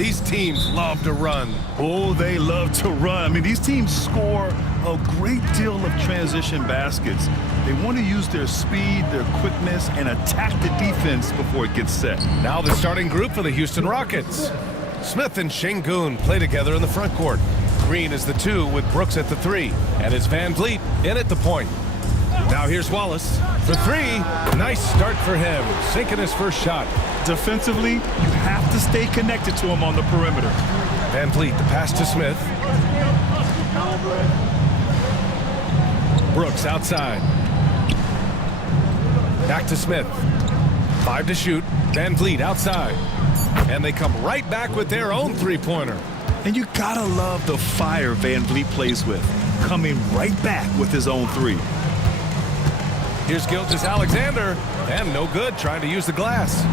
These teams love to run. Oh, they love to run. I mean, these teams score a great deal of transition baskets. They want to use their speed, their quickness, and attack the defense before it gets set. Now the starting group for the Houston Rockets. Smith and Şengün play together in the front court. Green is the 2 with Brooks at the 3. And it's Van Vliet in at the point. Now here's Wallace for 3. Nice start for him, sinking his first shot. Defensively, you have to stay connected to him on the perimeter. Van Vliet, the pass to Smith. Brooks outside. Back to Smith. 5 to shoot. Van Vliet outside. And they come right back with their own three-pointer. And you gotta love the fire Van Vliet plays with, coming right back with his own 3. Here's Gilgeous-Alexander, and no good, trying to use the glass.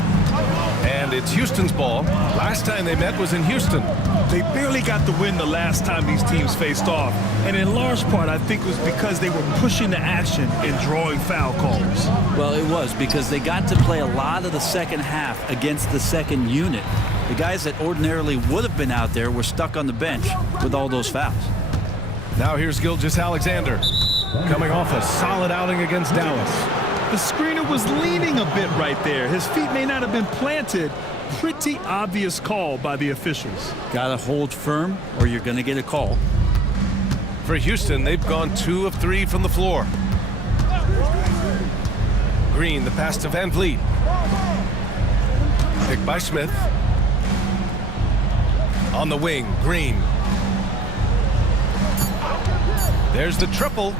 And it's Houston's ball. Last time they met was in Houston. They barely got the win the last time these teams faced off. And in large part, I think it was because they were pushing the action and drawing foul calls. Well, it was because they got to play a lot of the second half against the second unit. The guys that ordinarily would have been out there were stuck on the bench with all those fouls. Now here's Gilgeous-Alexander, coming off a solid outing against Dallas. The screener was leaning a bit right there. His feet may not have been planted. Pretty obvious call by the officials. Gotta hold firm or you're gonna get a call. For Houston, they've gone 2 of 3 from the floor. Green, the pass to Van Vliet. Picked by Smith. On the wing, Green. There's the triple.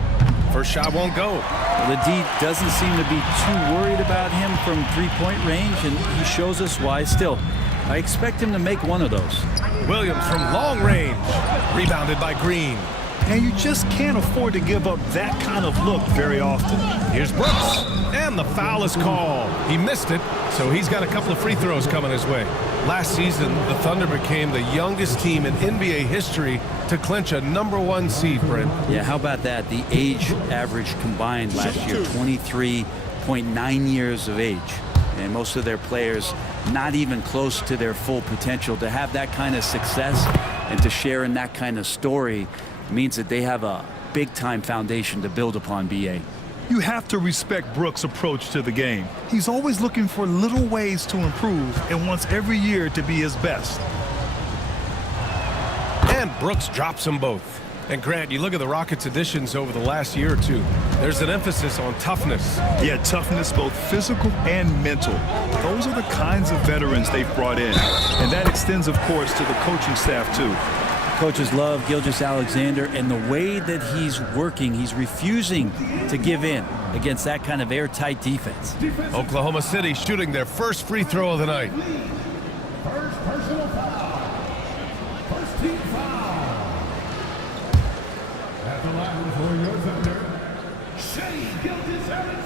First shot won't go. The D doesn't seem to be too worried about him from three-point range, and he shows us why. Still, I expect him to make one of those. Williams from long range. Rebounded by Green. And you just can't afford to give up that kind of look very often. Here's Brooks. And the foul is called. He missed it, so he's got a couple of free throws coming his way. Last season, the Thunder became the youngest team in NBA history to clinch a #1 seed, Brent. Yeah, how about that? The age average combined last year, 23.9 years of age. And most of their players not even close to their full potential. To have that kind of success and to share in that kind of story means that they have a big-time foundation to build upon, BA. You have to respect Brooks' approach to the game. He's always looking for little ways to improve and wants every year to be his best. And Brooks drops them both. And Grant, you look at the Rockets' additions over the last year or two. There's an emphasis on toughness. Yeah, toughness, both physical and mental. Those are the kinds of veterans they've brought in. And that extends, of course, to the coaching staff, too. Coaches love Gilgeous-Alexander, and the way that he's working, he's refusing to give in against that kind of airtight defense. Oklahoma City shooting their first free throw of the night. First personal foul. First team foul. At the line for your Thunder, Gilgeous-Alexander.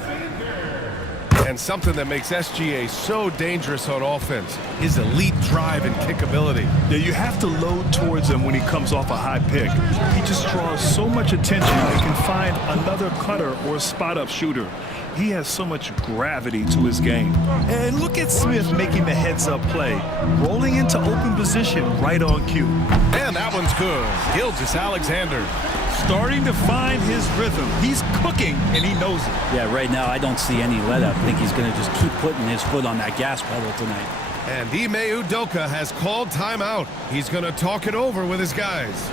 And something that makes SGA so dangerous on offense, his elite drive and kick ability. Yeah, you have to load towards him when he comes off a high pick. He just draws so much attention they can find another cutter or spot-up shooter. He has so much gravity to his game. And look at Smith making the heads-up play, rolling into open position right on cue. And that one's good. Gilgeous-Alexander. Starting to find his rhythm. He's cooking, and he knows it. Yeah, right now I don't see any let-up. I think he's going to just keep putting his foot on that gas pedal tonight. And Ime Udoka has called timeout. He's going to talk it over with his guys.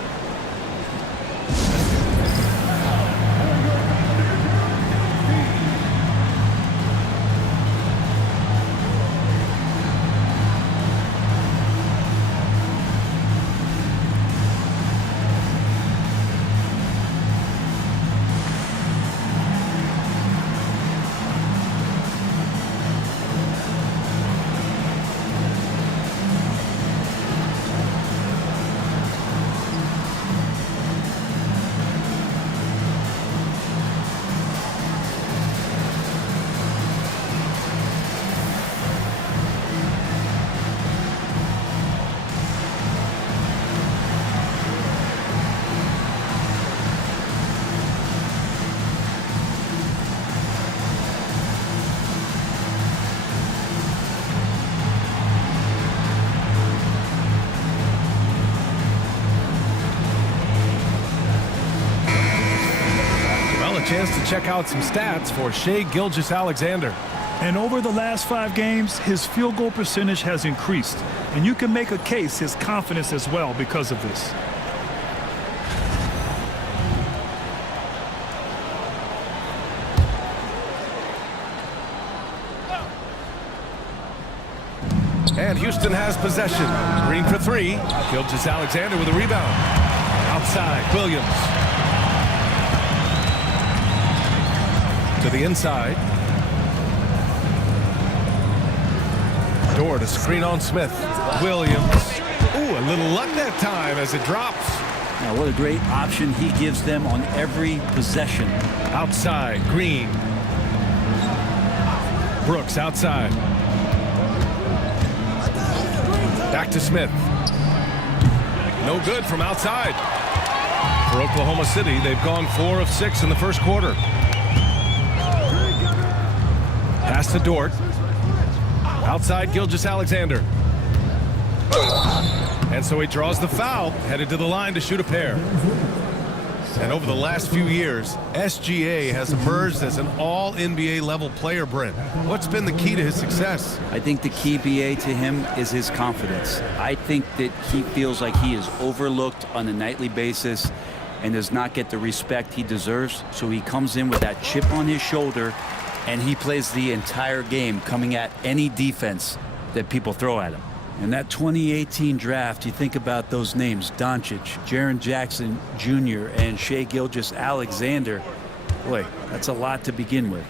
check out some stats for Shai Gilgeous-Alexander. And over the last 5 games, his field goal percentage has increased. And you can make a case his confidence as well because of this. And Houston has possession. Green for 3. Gilgeous-Alexander with a rebound. Outside, Williams. To the inside. Dort to screen on Smith. Williams. Ooh, a little luck that time as it drops. Now, what a great option he gives them on every possession. Outside, Green. Brooks outside. Back to Smith. No good from outside. For Oklahoma City, they've gone 4 of 6 in the first quarter. Pass to Dort. Outside, Gilgeous-Alexander. And so he draws the foul, headed to the line to shoot a pair. And over the last few years, SGA has emerged as an all-NBA level player, Brent. What's been the key to his success? I think the key, BA, to him is his confidence. I think that he feels like he is overlooked on a nightly basis and does not get the respect he deserves. So he comes in with that chip on his shoulder, and he plays the entire game coming at any defense that people throw at him. In that 2018 draft, you think about those names, Doncic, Jaren Jackson Jr., and Shai Gilgeous-Alexander. Boy, that's a lot to begin with.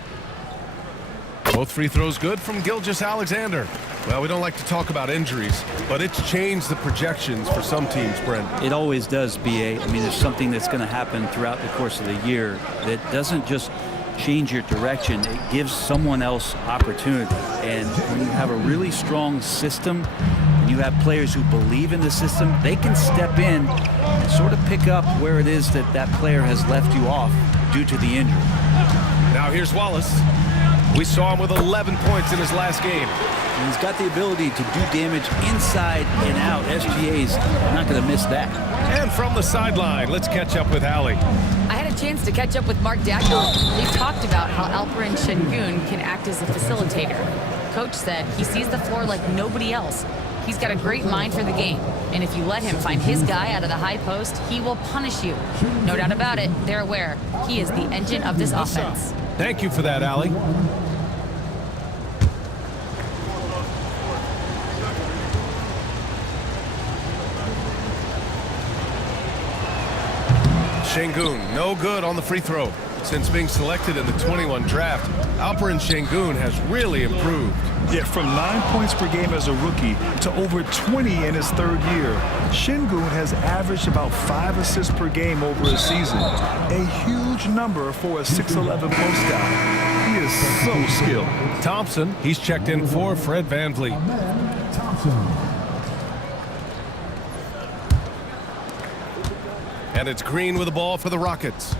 Both free throws good from Gilgeous-Alexander. Well, we don't like to talk about injuries, but it's changed the projections for some teams, Brent. It always does, BA. I mean, there's something that's going to happen throughout the course of the year that doesn't just change your direction. It gives someone else opportunity. And when you have a really strong system, and you have players who believe in the system, they can step in and sort of pick up where it is that that player has left you off due to the injury. Now here's Wallace. We saw him with 11 points in his last game. And he's got the ability to do damage inside and out. SGA's not going to miss that. And from the sideline, let's catch up with Allie. I had a chance to catch up with Mark Dagnall. They talked about how Alperen Şengün can act as a facilitator. Coach said he sees the floor like nobody else. He's got a great mind for the game. And if you let him find his guy out of the high post, he will punish you. No doubt about it, they're aware. He is the engine of this offense. Thank you for that, Allie. Şengün, no good on the free throw. Since being selected in the 21 draft, Alperen Şengün has really improved. Yeah, from 9 points per game as a rookie to over 20 in his 3rd year. Şengün has averaged about 5 assists per game over a season. A huge number for a 6'11" post guy. He is so skilled. Thompson, he's checked in for Fred VanVleet. And it's Green with the ball for the Rockets.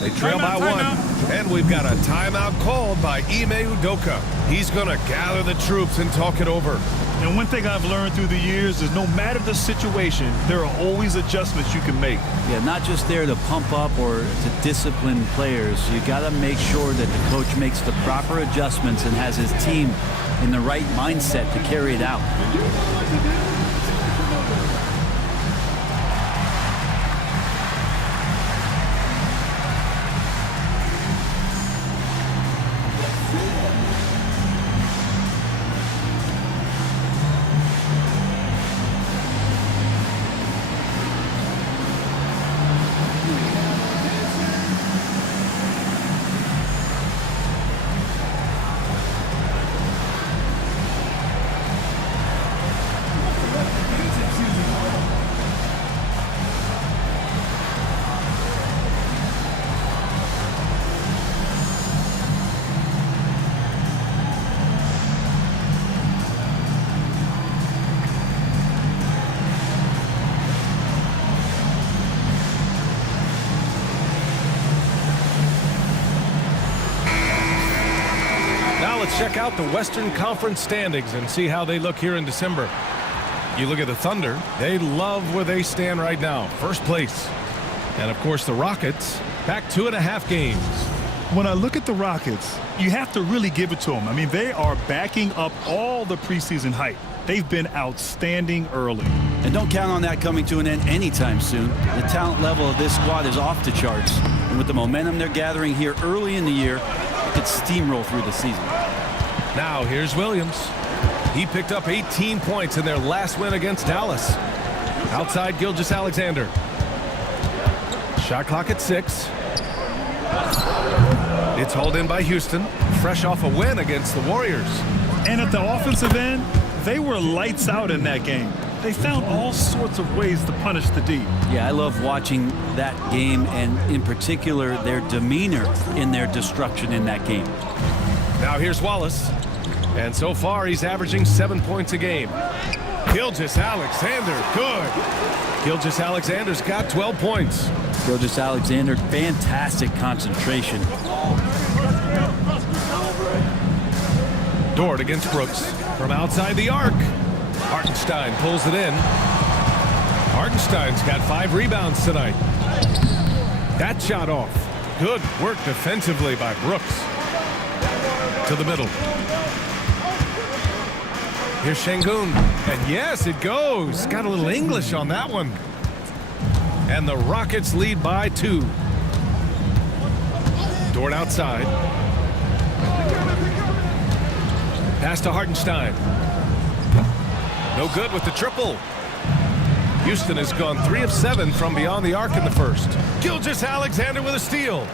They trail by 1, and we've got a timeout called by Ime Udoka. He's going to gather the troops and talk it over. And one thing I've learned through the years is no matter the situation, there are always adjustments you can make. Yeah, not just there to pump up or to discipline players. You got to make sure that the coach makes the proper adjustments and has his team in the right mindset to carry it out. Let's check out the Western Conference standings and see how they look here in December. You look at the Thunder, they love where they stand right now, first place. And of course the Rockets, back 2.5 games. When I look at the Rockets, you have to really give it to them. I mean, they are backing up all the preseason hype. They've been outstanding early. And don't count on that coming to an end anytime soon. The talent level of this squad is off the charts. And with the momentum they're gathering here early in the year, it could steamroll through the season. Now here's Williams. He picked up 18 points in their last win against Dallas. Outside Gilgeous-Alexander. Shot clock at 6. It's hauled in by Houston, fresh off a win against the Warriors. And at the offensive end, they were lights out in that game. They found all sorts of ways to punish the D. Yeah, I love watching that game, and in particular, their demeanor in their destruction in that game. Now here's Wallace. And so far, he's averaging 7 points a game. Gilgeous-Alexander, good. Gilgeous-Alexander's got 12 points. Gilgeous-Alexander, fantastic concentration. Dort against Brooks from outside the arc. Hartenstein pulls it in. Hartenstein's got 5 rebounds tonight. That shot off. Good work defensively by Brooks. To the middle. Here's Şengün. And yes, it goes. Got a little English on that one. And the Rockets lead by 2. Dort outside. Pass to Hartenstein. No good with the triple. Houston has gone 3 of 7 from beyond the arc in the first. Gilgeous-Alexander with a steal.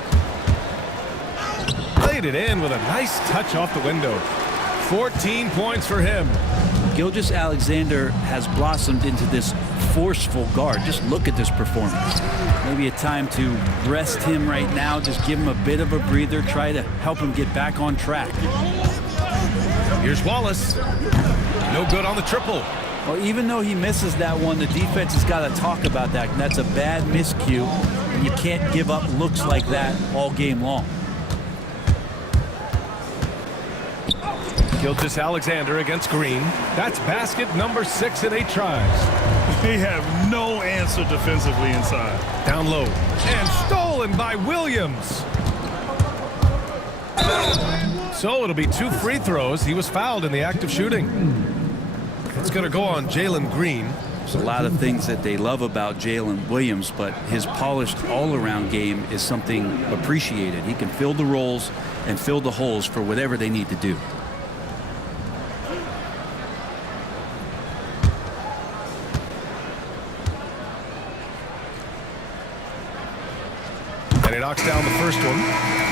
Laid it in with a nice touch off the window. 14 points for him. Gilgeous-Alexander has blossomed into this forceful guard. Just look at this performance. Maybe a time to rest him right now. Just give him a bit of a breather. Try to help him get back on track. Here's Wallace. No good on the triple. Well, even though he misses that one, the defense has got to talk about that. And that's a bad miscue. And you can't give up looks like that all game long. Gilgeous-Alexander against Green. That's basket number 6 in 8 tries. They have no answer defensively inside. Down low. And stolen by Williams. So it'll be 2 free throws. He was fouled in the act of shooting. It's going to go on Jalen Green. There's a lot of things that they love about Jalen Williams, but his polished all-around game is something appreciated. He can fill the roles and fill the holes for whatever they need to do. And he knocks down the first one.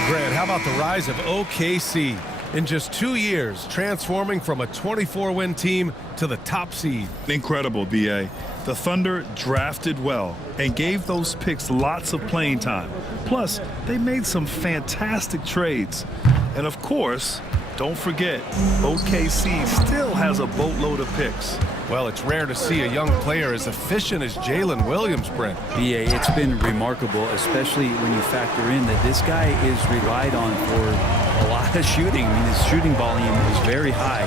Grant, how about the rise of OKC? In just 2 years, transforming from a 24-win team to the top seed. Incredible, B.A. The Thunder drafted well and gave those picks lots of playing time. Plus, they made some fantastic trades. And of course, don't forget, OKC still has a boatload of picks. Well, it's rare to see a young player as efficient as Jalen Williams, Brent. B.A., it's been remarkable, especially when you factor in that this guy is relied on for a lot of shooting. I mean, his shooting volume is very high.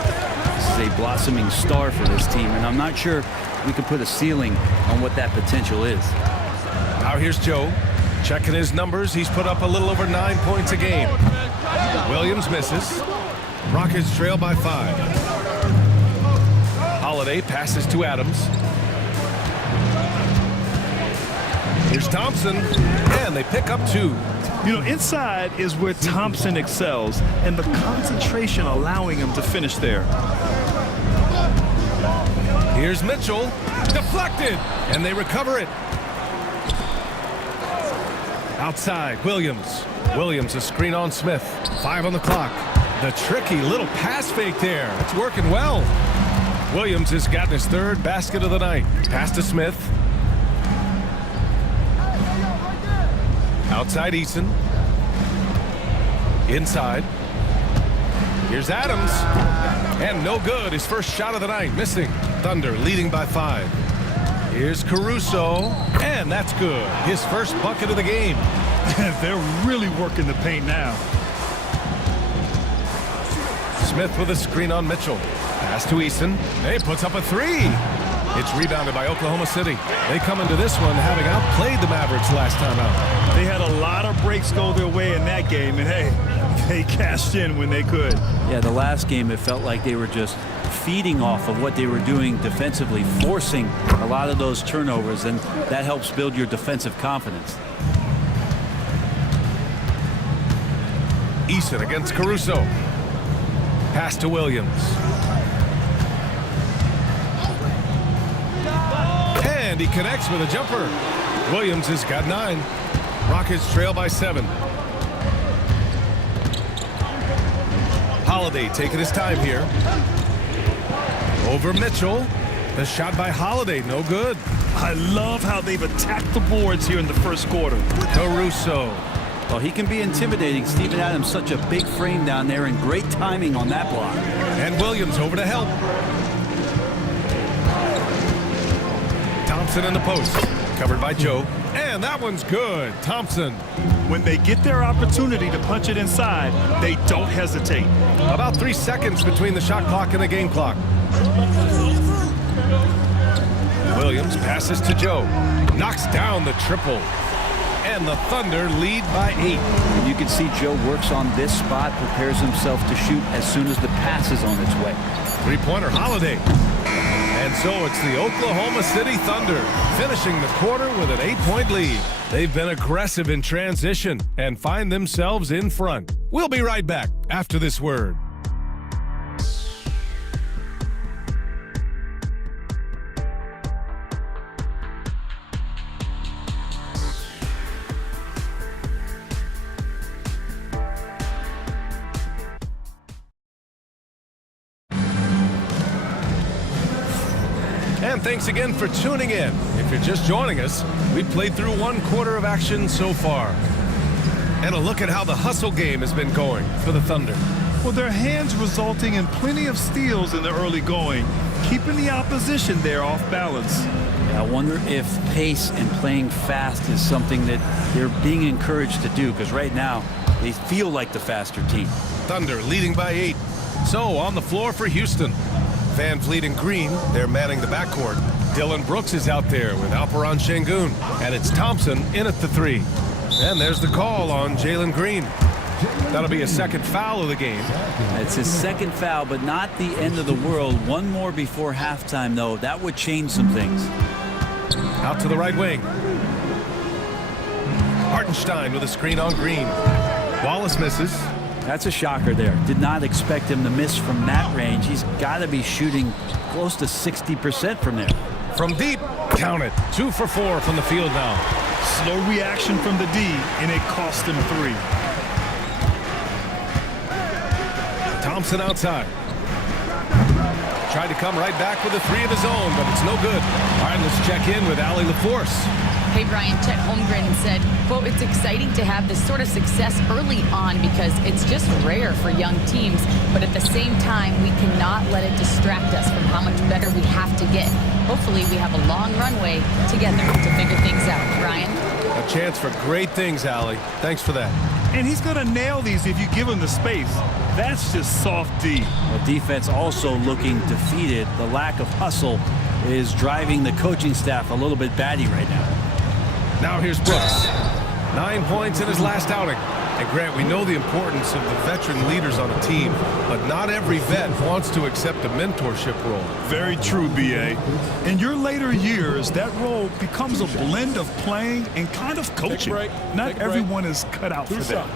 This is a blossoming star for this team, and I'm not sure we can put a ceiling on what that potential is. Now here's Joe. Checking his numbers, he's put up a little over 9 points a game. Williams misses. Rockets trail by 5. Holiday passes to Adams. Here's Thompson, and they pick up 2. You know, inside is where Thompson excels, and the concentration allowing him to finish there. Here's Mitchell, deflected, and they recover it. Outside, Williams. Williams, a screen on Smith. 5 on the clock. The tricky little pass fake there. It's working well. Williams has gotten his 3rd basket of the night. Pass to Smith. Outside Eason. Inside. Here's Adams. And no good. His first shot of the night. Missing. Thunder leading by 5. Here's Caruso. And that's good. His first bucket of the game. They're really working the paint now. Smith with a screen on Mitchell. Pass to Eason. He puts up a 3. It's rebounded by Oklahoma City. They come into this one having outplayed the Mavericks last time out. They had a lot of breaks go their way in that game, and hey, they cashed in when they could. Yeah, the last game it felt like they were just feeding off of what they were doing defensively, forcing a lot of those turnovers, and that helps build your defensive confidence. Eason against Caruso. Pass to Williams. And he connects with a jumper. Williams has got 9. Rockets trail by 7. Holiday taking his time here. Over Mitchell. The shot by Holiday, no good. I love how they've attacked the boards here in the first quarter. Caruso. Well, he can be intimidating. Steven Adams, such a big frame down there, and great timing on that block. And Williams over to help. Thompson in the post. Covered by Joe. And that one's good. Thompson. When they get their opportunity to punch it inside, they don't hesitate. About 3 seconds between the shot clock and the game clock. Williams passes to Joe. Knocks down the triple. And the Thunder lead by 8. You can see Joe works on this spot, prepares himself to shoot as soon as the pass is on its way. Three-pointer Holiday. And so it's the Oklahoma City Thunder finishing the quarter with an 8-point lead. They've been aggressive in transition and find themselves in front. We'll be right back after this word. And thanks again for tuning in. If you're just joining us, we've played through 1 quarter of action so far. And a look at how the hustle game has been going for the Thunder. Well, their hands resulting in plenty of steals in the early going, keeping the opposition there off balance. I wonder if pace and playing fast is something that they're being encouraged to do, because right now they feel like the faster team. Thunder leading by 8. So on the floor for Houston. Van Vliet and Green, they're manning the backcourt. Dylan Brooks is out there with Alperen Şengün. And it's Thompson in at the 3. And there's the call on Jalen Green. That'll be a second foul of the game. It's his second foul, but not the end of the world. One more before halftime, though. That would change some things. Out to the right wing. Hartenstein with a screen on Green. Wallace misses. That's a shocker there. Did not expect him to miss from that range. He's got to be shooting close to 60% from there. From deep, count it. 2 for 4 from the field now. Slow reaction from the D, and it cost him 3. Thompson outside. Tried to come right back with a 3 of his own, but it's no good. All right, let's check in with Allie LaForce. Hey, Brian, Chet Holmgren said, quote, "It's exciting to have this sort of success early on because it's just rare for young teams. But at the same time, we cannot let it distract us from how much better we have to get. Hopefully, we have a long runway together to figure things out." Brian? A chance for great things, Allie. Thanks for that. And he's going to nail these if you give him the space. That's just soft D. The defense also looking defeated. The lack of hustle is driving the coaching staff a little bit batty right now. Now here's Brooks. 9 points in his last outing. And Grant, we know the importance of the veteran leaders on a team, but not every vet wants to accept a mentorship role. Very true, B.A. In your later years, that role becomes a blend of playing and kind of coaching. Not everyone is cut out for that.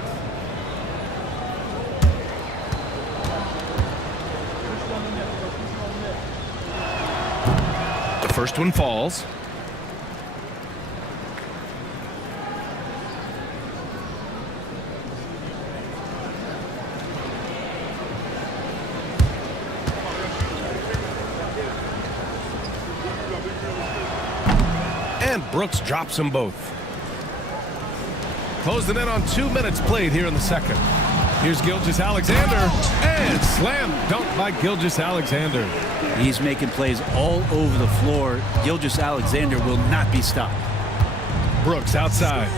The first one falls. And Brooks drops them both. Closing in on 2 minutes played here in the second. Here's Gilgeous-Alexander. And slam dunk by Gilgeous-Alexander. He's making plays all over the floor. Gilgeous-Alexander will not be stopped. Brooks outside.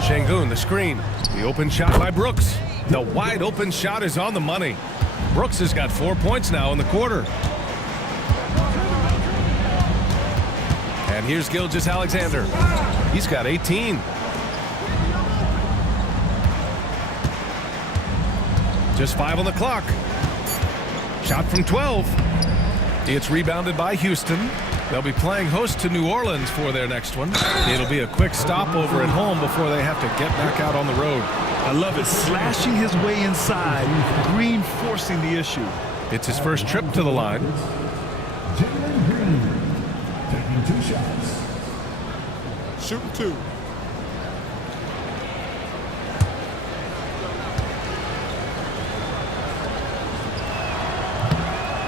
Şengün, the screen. The open shot by Brooks. The wide open shot is on the money. Brooks has got 4 points now in the quarter. here's Gilgeous-Alexander. He's got 18. Just 5 on the clock. Shot from 12. It's rebounded by Houston. They'll be playing host to New Orleans for their next one. It'll be a quick stopover at home before they have to get back out on the road. I love it. Slashing his way inside. Green forcing the issue. It's his first trip to the line. Jalen Green taking 2 shots. Shooting 2.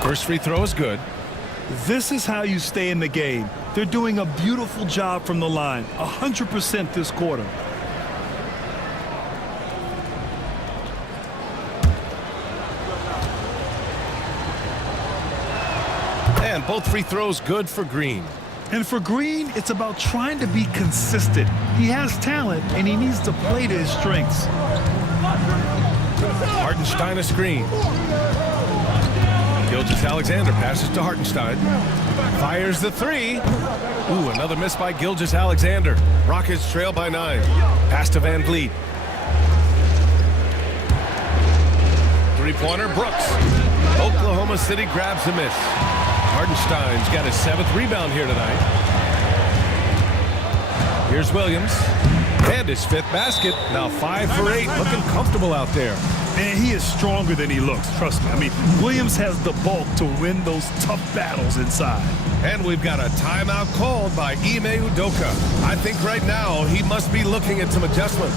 First free throw is good. This is how you stay in the game. They're doing a beautiful job from the line. 100% this quarter. And both free throws good for Green. And for Green, it's about trying to be consistent. He has talent, and he needs to play to his strengths. Hartenstein a screen. Gilgeous-Alexander passes to Hartenstein. Fires the 3. Ooh, another miss by Gilgeous-Alexander. Rockets trail by 9. Pass to Van Vliet. Three-pointer, Brooks. Oklahoma City grabs a miss. Hartenstein's got his 7th rebound here tonight. Here's Williams. And his 5th basket. Now 5 for 8. Looking comfortable out there. Man, he is stronger than he looks, trust me. I mean, Williams has the bulk to win those tough battles inside. And we've got a timeout called by Ime Udoka. I think right now he must be looking at some adjustments.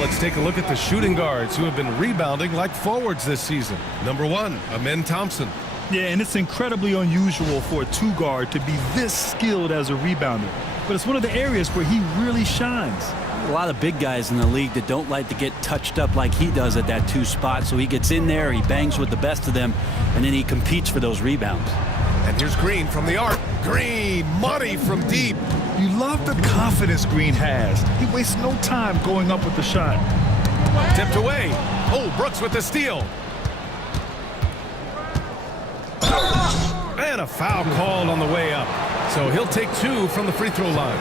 Let's take a look at the shooting guards who have been rebounding like forwards this season. Number 1, Amen Thompson. Yeah, and it's incredibly unusual for a 2-guard to be this skilled as a rebounder. But it's one of the areas where he really shines. A lot of big guys in the league that don't like to get touched up like he does at that 2 spot. So he gets in there, he bangs with the best of them, and then he competes for those rebounds. And here's Green from the arc. Green, money from deep. You love the confidence Green has. He wastes no time going up with the shot. Tipped away. Oh, Brooks with the steal. And a foul called on the way up. So he'll take 2 from the free throw line.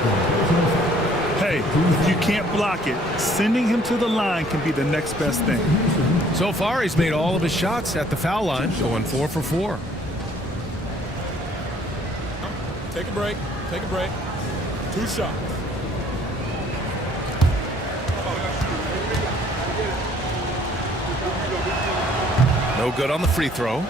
Hey, if you can't block it, sending him to the line can be the next best thing. So far, he's made all of his shots at the foul line, going 4 for 4. Take a break. Take a break. 2 shots. No good on the free throw.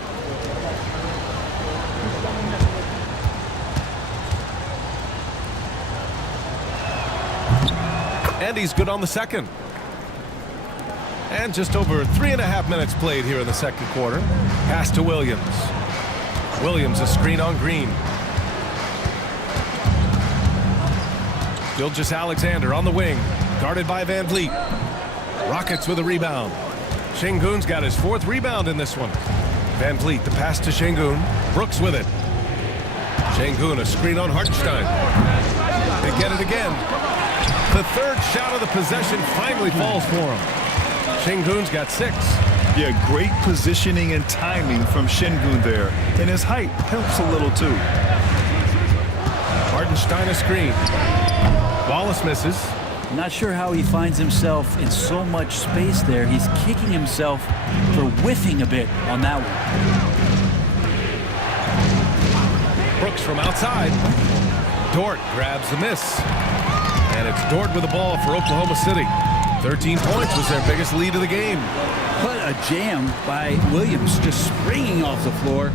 And he's good on the second. And just over 3.5 minutes played here in the second quarter. Pass to Williams. Williams a screen on Green. Gilgeous-Alexander on the wing, guarded by Van Vliet. Rockets with a rebound. Şengün's got his 4th rebound in this one. Van Vliet, the pass to Şengün. Brooks with it. Şengün, a screen on Hartenstein. They get it again. The 3rd shot of the possession finally falls for him. Şengün's got 6. Yeah, great positioning and timing from Şengün there. And his height helps a little too. Hartenstein a screen. Wallace misses. Not sure how he finds himself in so much space there. He's kicking himself for whiffing a bit on that one. Brooks from outside. Dort grabs the miss. And it's Dort with the ball for Oklahoma City. 13 points was their biggest lead of the game. What a jam by Williams, just springing off the floor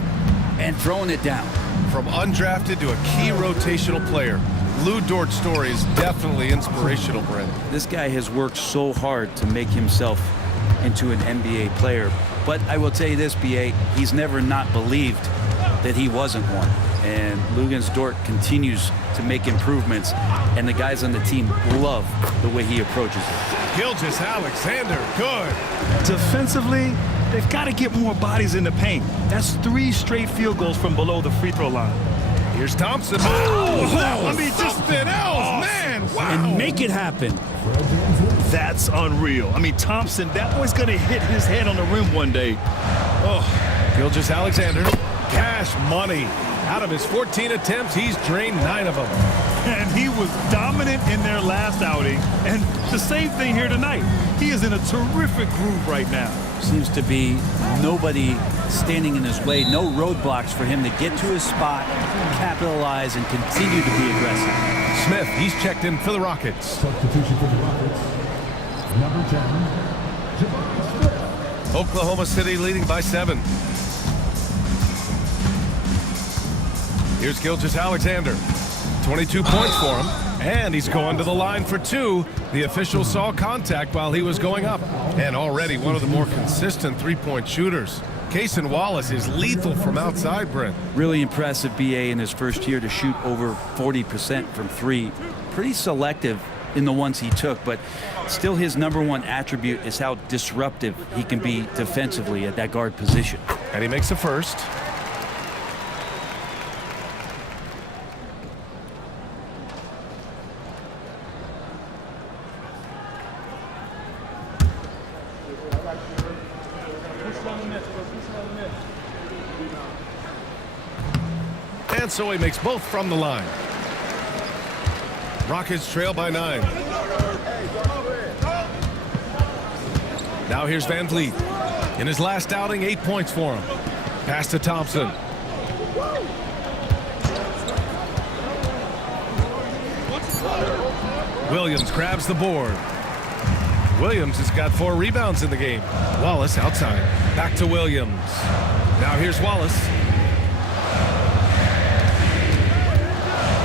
and throwing it down. From undrafted to a key rotational player, Lou Dort's story is definitely inspirational, Brent. This guy has worked so hard to make himself into an NBA player. But I will tell you this, BA, he's never not believed that he wasn't one. And Luguentz Dort continues to make improvements, and the guys on the team love the way he approaches it. Gilgeous-Alexander, good. Defensively, they've got to get more bodies in the paint. That's 3 straight field goals from below the free throw line. Here's Thompson. Just something else, man. Wow. And make it happen. That's unreal. I mean, Thompson, that boy's going to hit his head on the rim one day. Gilgeous-Alexander, cash money. Out of his 14 attempts, he's drained 9 of them. And he was dominant in their last outing. And the same thing here tonight. He is in a terrific groove right now. Seems to be nobody standing in his way, no roadblocks for him to get to his spot, capitalize, and continue to be aggressive. Smith, he's checked in for the Rockets. Substitution for the Rockets. Number 10, Jabari Smith. Oklahoma City leading by 7. Here's Gilgeous-Alexander. 22 points for him, and he's going to the line for 2. The official saw contact while he was going up, and already one of the more consistent three-point shooters. Cason Wallace is lethal from outside, Brent. Really impressive, BA, in his first year to shoot over 40% from 3. Pretty selective in the ones he took, but still his #1 attribute is how disruptive he can be defensively at that guard position. And he makes the first. And so he makes both from the line. Rockets trail by 9. Now here's Van Vliet. In his last outing, 8 points for him. Pass to Thompson. Williams grabs the board. Williams has got 4 rebounds in the game. Wallace outside. Back to Williams. Now here's Wallace.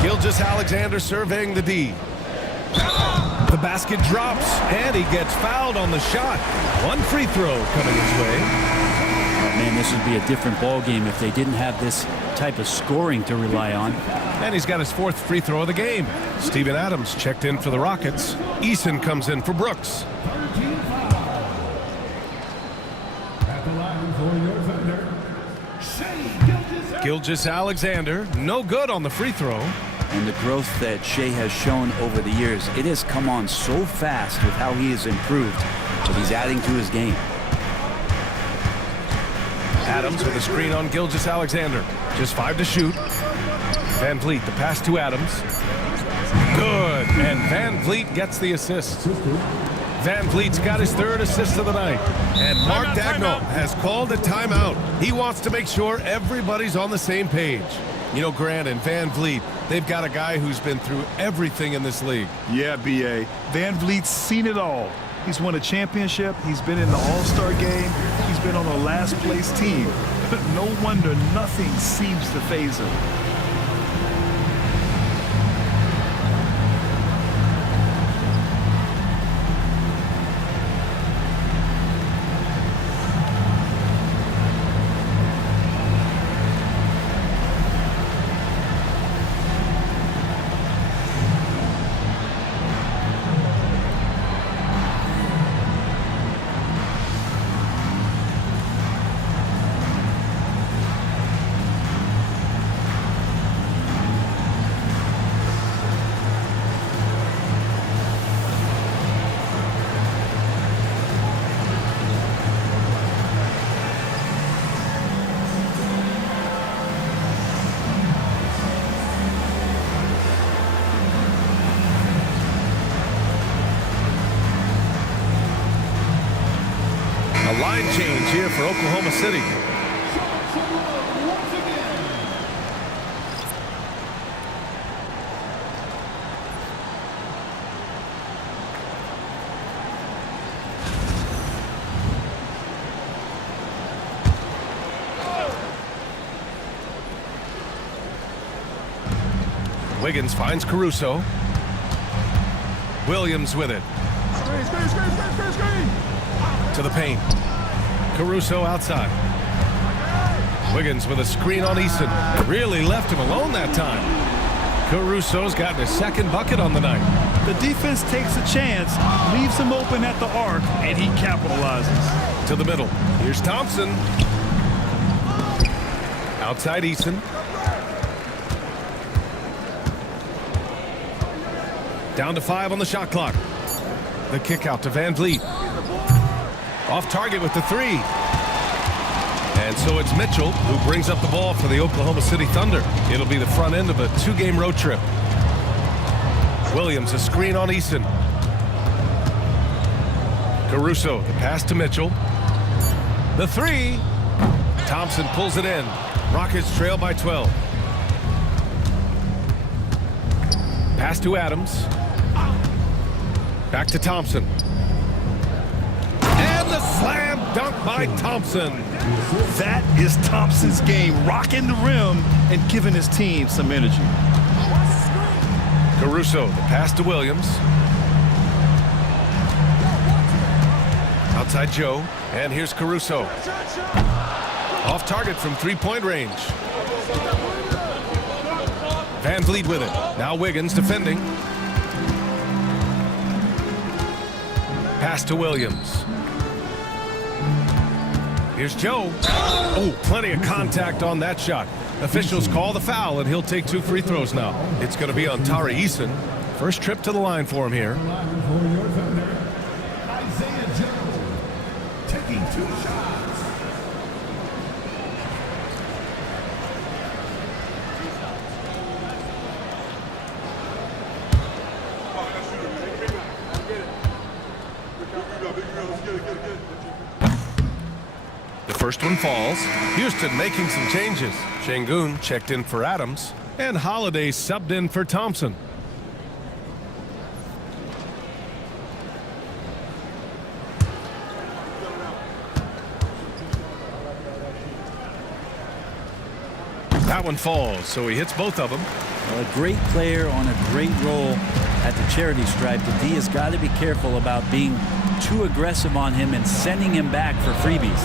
Gilgeous-Alexander surveying the D. The basket drops, and he gets fouled on the shot. 1 free throw coming his way. Oh, man, this would be a different ball game if they didn't have this type of scoring to rely on. And he's got his 4th free throw of the game. Steven Adams checked in for the Rockets. Eason comes in for Brooks. 13 foul. At the line for your offender, Shai Gilgeous-Alexander, no good on the free throw. And the growth that Shai has shown over the years, it has come on so fast with how he has improved, but he's adding to his game. Adams with a screen on Gilgeous-Alexander. Just 5 to shoot. Van Vliet, the pass to Adams. Good, and Van Vliet gets the assist. Van Vliet's got his 3rd assist of the night. And Mark Dagnall has called a timeout. He wants to make sure everybody's on the same page. You know, Grant and Van Vliet, they've got a guy who's been through everything in this league. Yeah, B.A. Van Vliet's seen it all. He's won a championship. He's been in the All-Star game. He's been on a last-place team. No wonder nothing seems to faze him. A line change here for Oklahoma City. Wiggins finds Caruso. Williams with it. To the paint. Caruso outside. Wiggins with a screen on Eason. Really left him alone that time. Caruso's gotten his second bucket on the night. The defense takes a chance, leaves him open at the arc, and he capitalizes. To the middle. Here's Thompson. Outside Eason. Down to 5 on the shot clock. The kick out to Van Vliet. Off target with the 3. And so it's Mitchell who brings up the ball for the Oklahoma City Thunder. It'll be the front end of a 2-game road trip. Williams a screen on Eason. Caruso the pass to Mitchell. The 3. Thompson pulls it in. Rockets trail by 12. Pass to Adams. Back to Thompson. And the slam dunk by Thompson. That is Thompson's game, rocking the rim and giving his team some energy. Caruso, the pass to Williams. Outside Joe, and here's Caruso. Off target from 3-point range. Van Vliet with it. Now Wiggins defending. Pass to Williams. Here's Joe. Oh, plenty of contact on that shot. Officials call the foul, and he'll take 2 free throws now. It's going to be on Tari Eason. First trip to the line for him here. Taking 2 shots. The first one falls. Houston making some changes. Şengün checked in for Adams, and Holiday subbed in for Thompson. That one falls, so he hits both of them. A great player on a great role at the charity stripe. The D has got to be careful about being too aggressive on him and sending him back for freebies.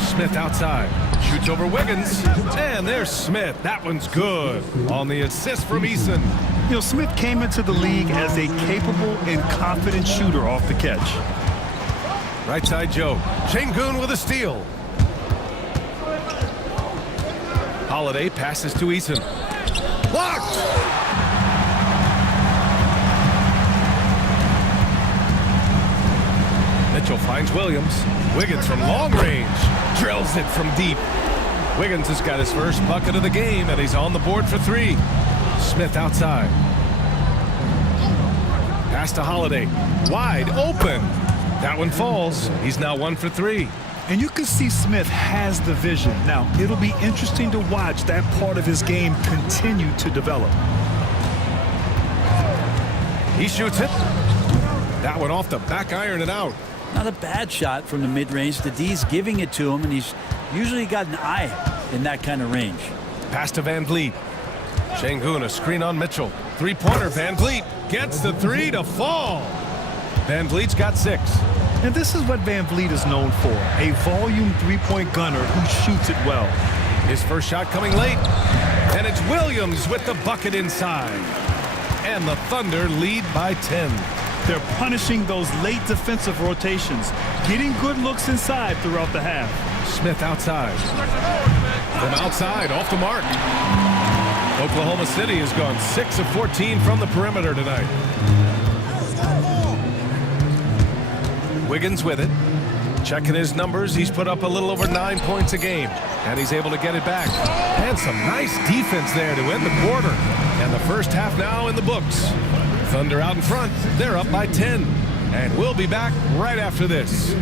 Smith outside. Shoots over Wiggins. And there's Smith. That one's good. On the assist from Eason. You know, Smith came into the league as a capable and confident shooter off the catch. Right side Joe. Şengün with a steal. Holiday passes to Eason. Blocked! Mitchell finds Williams. Wiggins from long range. Drills it from deep. Wiggins has got his first bucket of the game, and he's on the board for 3. Smith outside. Pass to Holiday. Wide open. That one falls. He's now 1 for 3. And you can see Smith has the vision. Now, it'll be interesting to watch that part of his game continue to develop. He shoots it. That one off the back iron and out. Not a bad shot from the mid-range. The D's giving it to him, and he's usually got an eye in that kind of range. Pass to Van Vliet. Şengün a screen on Mitchell. 3-pointer. Van Vliet gets the 3 to fall. Van Vliet's got 6. And this is what Van Vliet is known for, a volume 3-point gunner who shoots it well. His first shot coming late, and it's Williams with the bucket inside. And the Thunder lead by 10. They're punishing those late defensive rotations, getting good looks inside throughout the half. Smith outside. From outside, off the mark. Oklahoma City has gone 6 of 14 from the perimeter tonight. Wiggins with it. Checking his numbers, he's put up a little over 9 points a game, and he's able to get it back. And some nice defense there to end the quarter. And the first half now in the books. Thunder out in front. They're up by 10. And we'll be back right after this.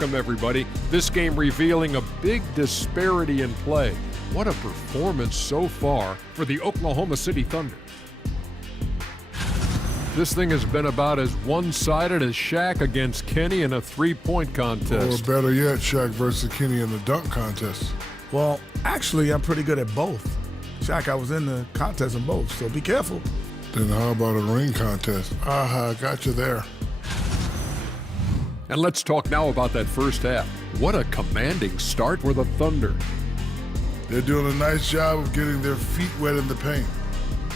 welcome everybody. This game revealing a big disparity in play. What a performance so far for the Oklahoma City Thunder. This thing has been about as one-sided as Shaq against Kenny in a three-point contest. Or better yet, Shaq versus Kenny in the dunk contest. Well, actually, I'm pretty good at both. Shaq, I was in the contest in both, so be careful. Then how about a ring contest? Aha, got you there. And let's talk now about that first half. What a commanding start for the Thunder. They're doing a nice job of getting their feet wet in the paint.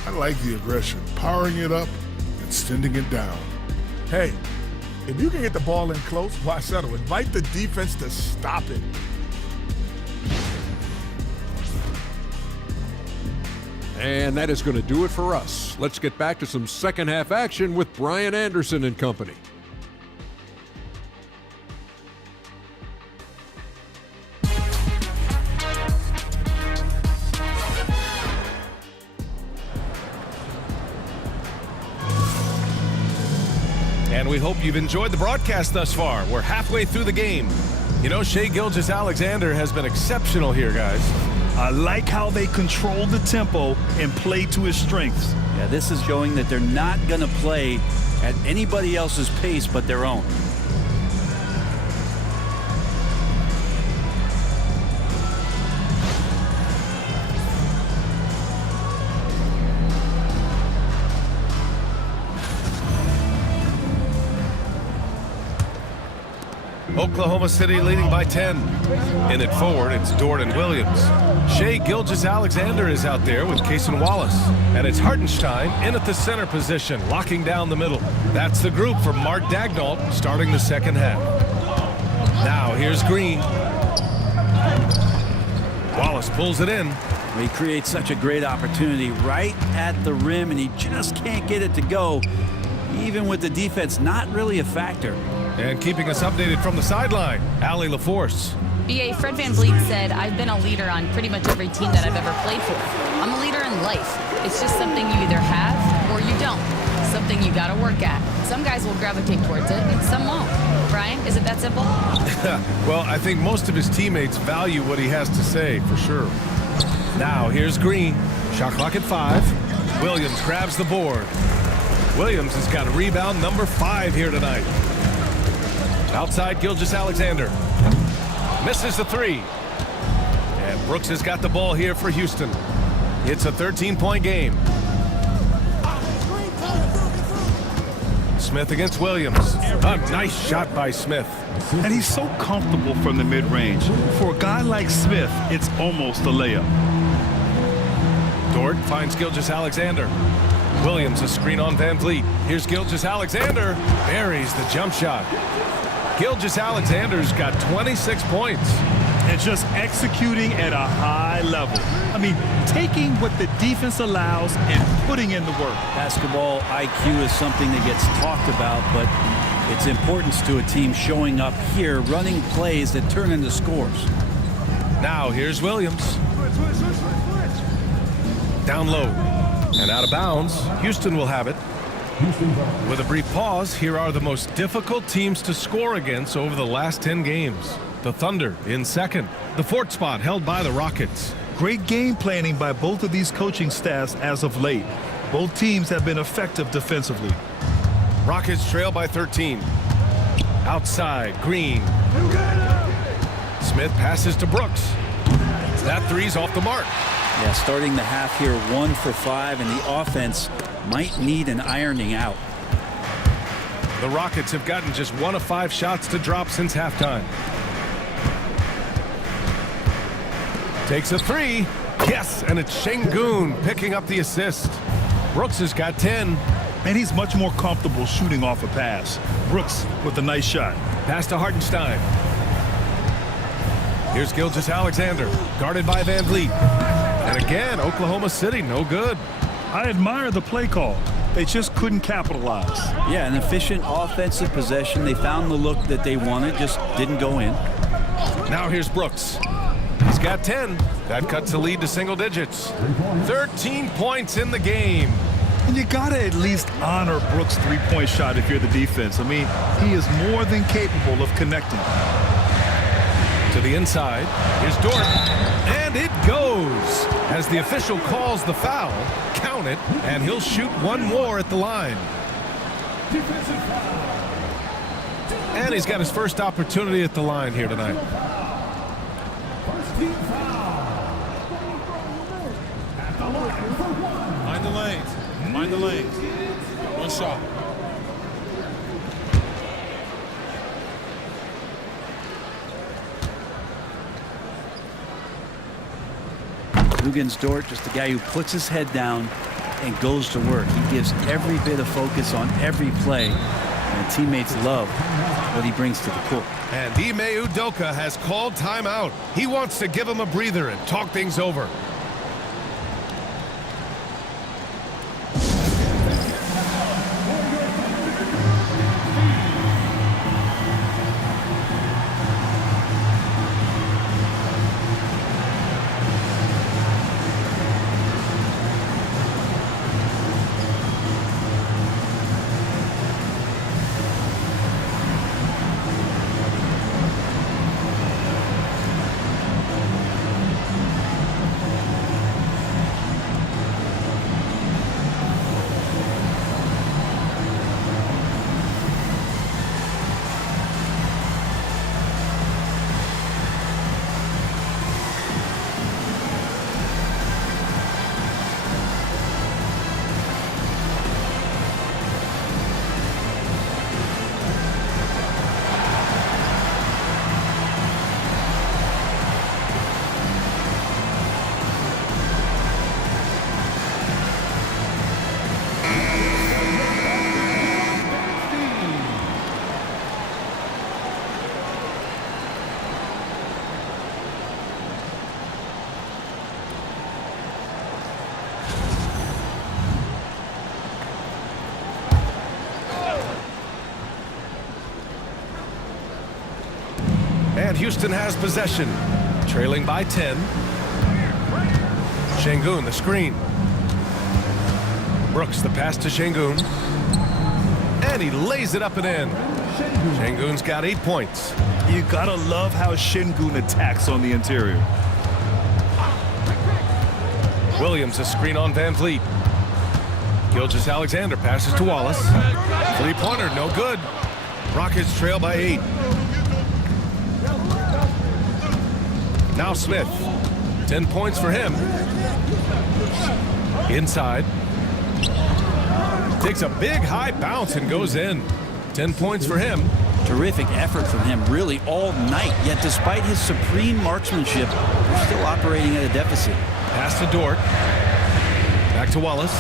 I like the aggression, powering it up and sending it down. Hey, if you can get the ball in close, why settle? Invite the defense to stop it. And that is going to do it for us. Let's get back to some second half action with Brian Anderson and company. And we hope you've enjoyed the broadcast thus far. We're halfway through the game. You know, Shai Gilgeous-Alexander has been exceptional here, guys. I like how they control the tempo and play to his strengths. Yeah, this is showing that they're not going to play at anybody else's pace but their own. Oklahoma City leading by 10. In it forward, it's Jordan Williams. Shai Gilgeous-Alexander is out there with Cason Wallace. And it's Hartenstein in at the center position, locking down the middle. That's the group for Mark Daigneault starting the second half. Now here's Green. Wallace pulls it in. He creates such a great opportunity right at the rim, and he just can't get it to go. Even with the defense not really a factor. And keeping us updated from the sideline, Allie LaForce. BA, Fred VanVleet said, I've been a leader on pretty much every team that I've ever played for. I'm a leader in life. It's just something you either have or you don't. Something you got to work at. Some guys will gravitate towards it and some won't. Brian, is it that simple? Well, I think most of his teammates value what he has to say, for sure. Now, here's Green. Shot clock at 5. Williams grabs the board. Williams has got a rebound number 5 here tonight. Outside, Gilgeous-Alexander. Misses the 3. And Brooks has got the ball here for Houston. It's a 13-point game. Smith against Williams. A nice shot by Smith. And he's so comfortable from the mid-range. For a guy like Smith, it's almost a layup. Dort finds Gilgeous-Alexander. Williams a screen on VanVleet. Here's Gilgeous-Alexander. Buries the jump shot. Gilgeous-Alexander's got 26 points. And just executing at a high level. I mean, taking what the defense allows and putting in the work. Basketball IQ is something that gets talked about, but its importance to a team showing up here, running plays that turn into scores. Now here's Williams. Down low and out of bounds. Houston will have it. With a brief pause, here are the most difficult teams to score against over the last 10 games. The Thunder in second. The fourth spot held by the Rockets. Great game planning by both of these coaching staffs as of late. Both teams have been effective defensively. Rockets trail by 13. Outside, Green. Smith passes to Brooks. That three's off the mark. Yeah, starting the half here 1 for 5, and the offense might need an ironing out. The Rockets have gotten just 1 of 5 shots to drop since halftime. Takes a 3. Yes, and it's Şengün picking up the assist. Brooks has got 10. And he's much more comfortable shooting off a pass. Brooks with a nice shot. Pass to Hartenstein. Here's Gilgeous-Alexander, guarded by VanVleet. And again, Oklahoma City, no good. I admire the play call. They just couldn't capitalize. Yeah, an efficient offensive possession. They found the look that they wanted, just didn't go in. Now here's Brooks. He's got 10. That cuts the lead to single digits. 13 points in the game. And you got to at least honor Brooks' three-point shot if you're the defense. I mean, he is more than capable of connecting. the inside. Here's Dort. And it goes. As the official calls the foul, count it, and he'll shoot one more at the line. And he's got his first opportunity at the line here tonight. Mind the lanes. Mind the lanes. One shot. Against Dort, just a guy who puts his head down and goes to work. He gives every bit of focus on every play, and teammates love what he brings to the court. And Ime Udoka has called timeout. He wants to give him a breather and talk things over. And Houston has possession, trailing by 10. Şengün, the screen. Brooks, the pass to Şengün. And he lays it up and in. Şengün's got 8 points. You gotta love how Şengün attacks on the interior. Williams, a screen on Van Vliet. Gilgeous-Alexander passes to Wallace. Three-pointer, no good. Rockets trail by 8. Now Smith. 10 points for him. Inside. Takes a big high bounce and goes in. 10 points for him. Terrific effort from him really all night. Yet despite his supreme marksmanship, they're still operating at a deficit. Pass to Dort. Back to Wallace.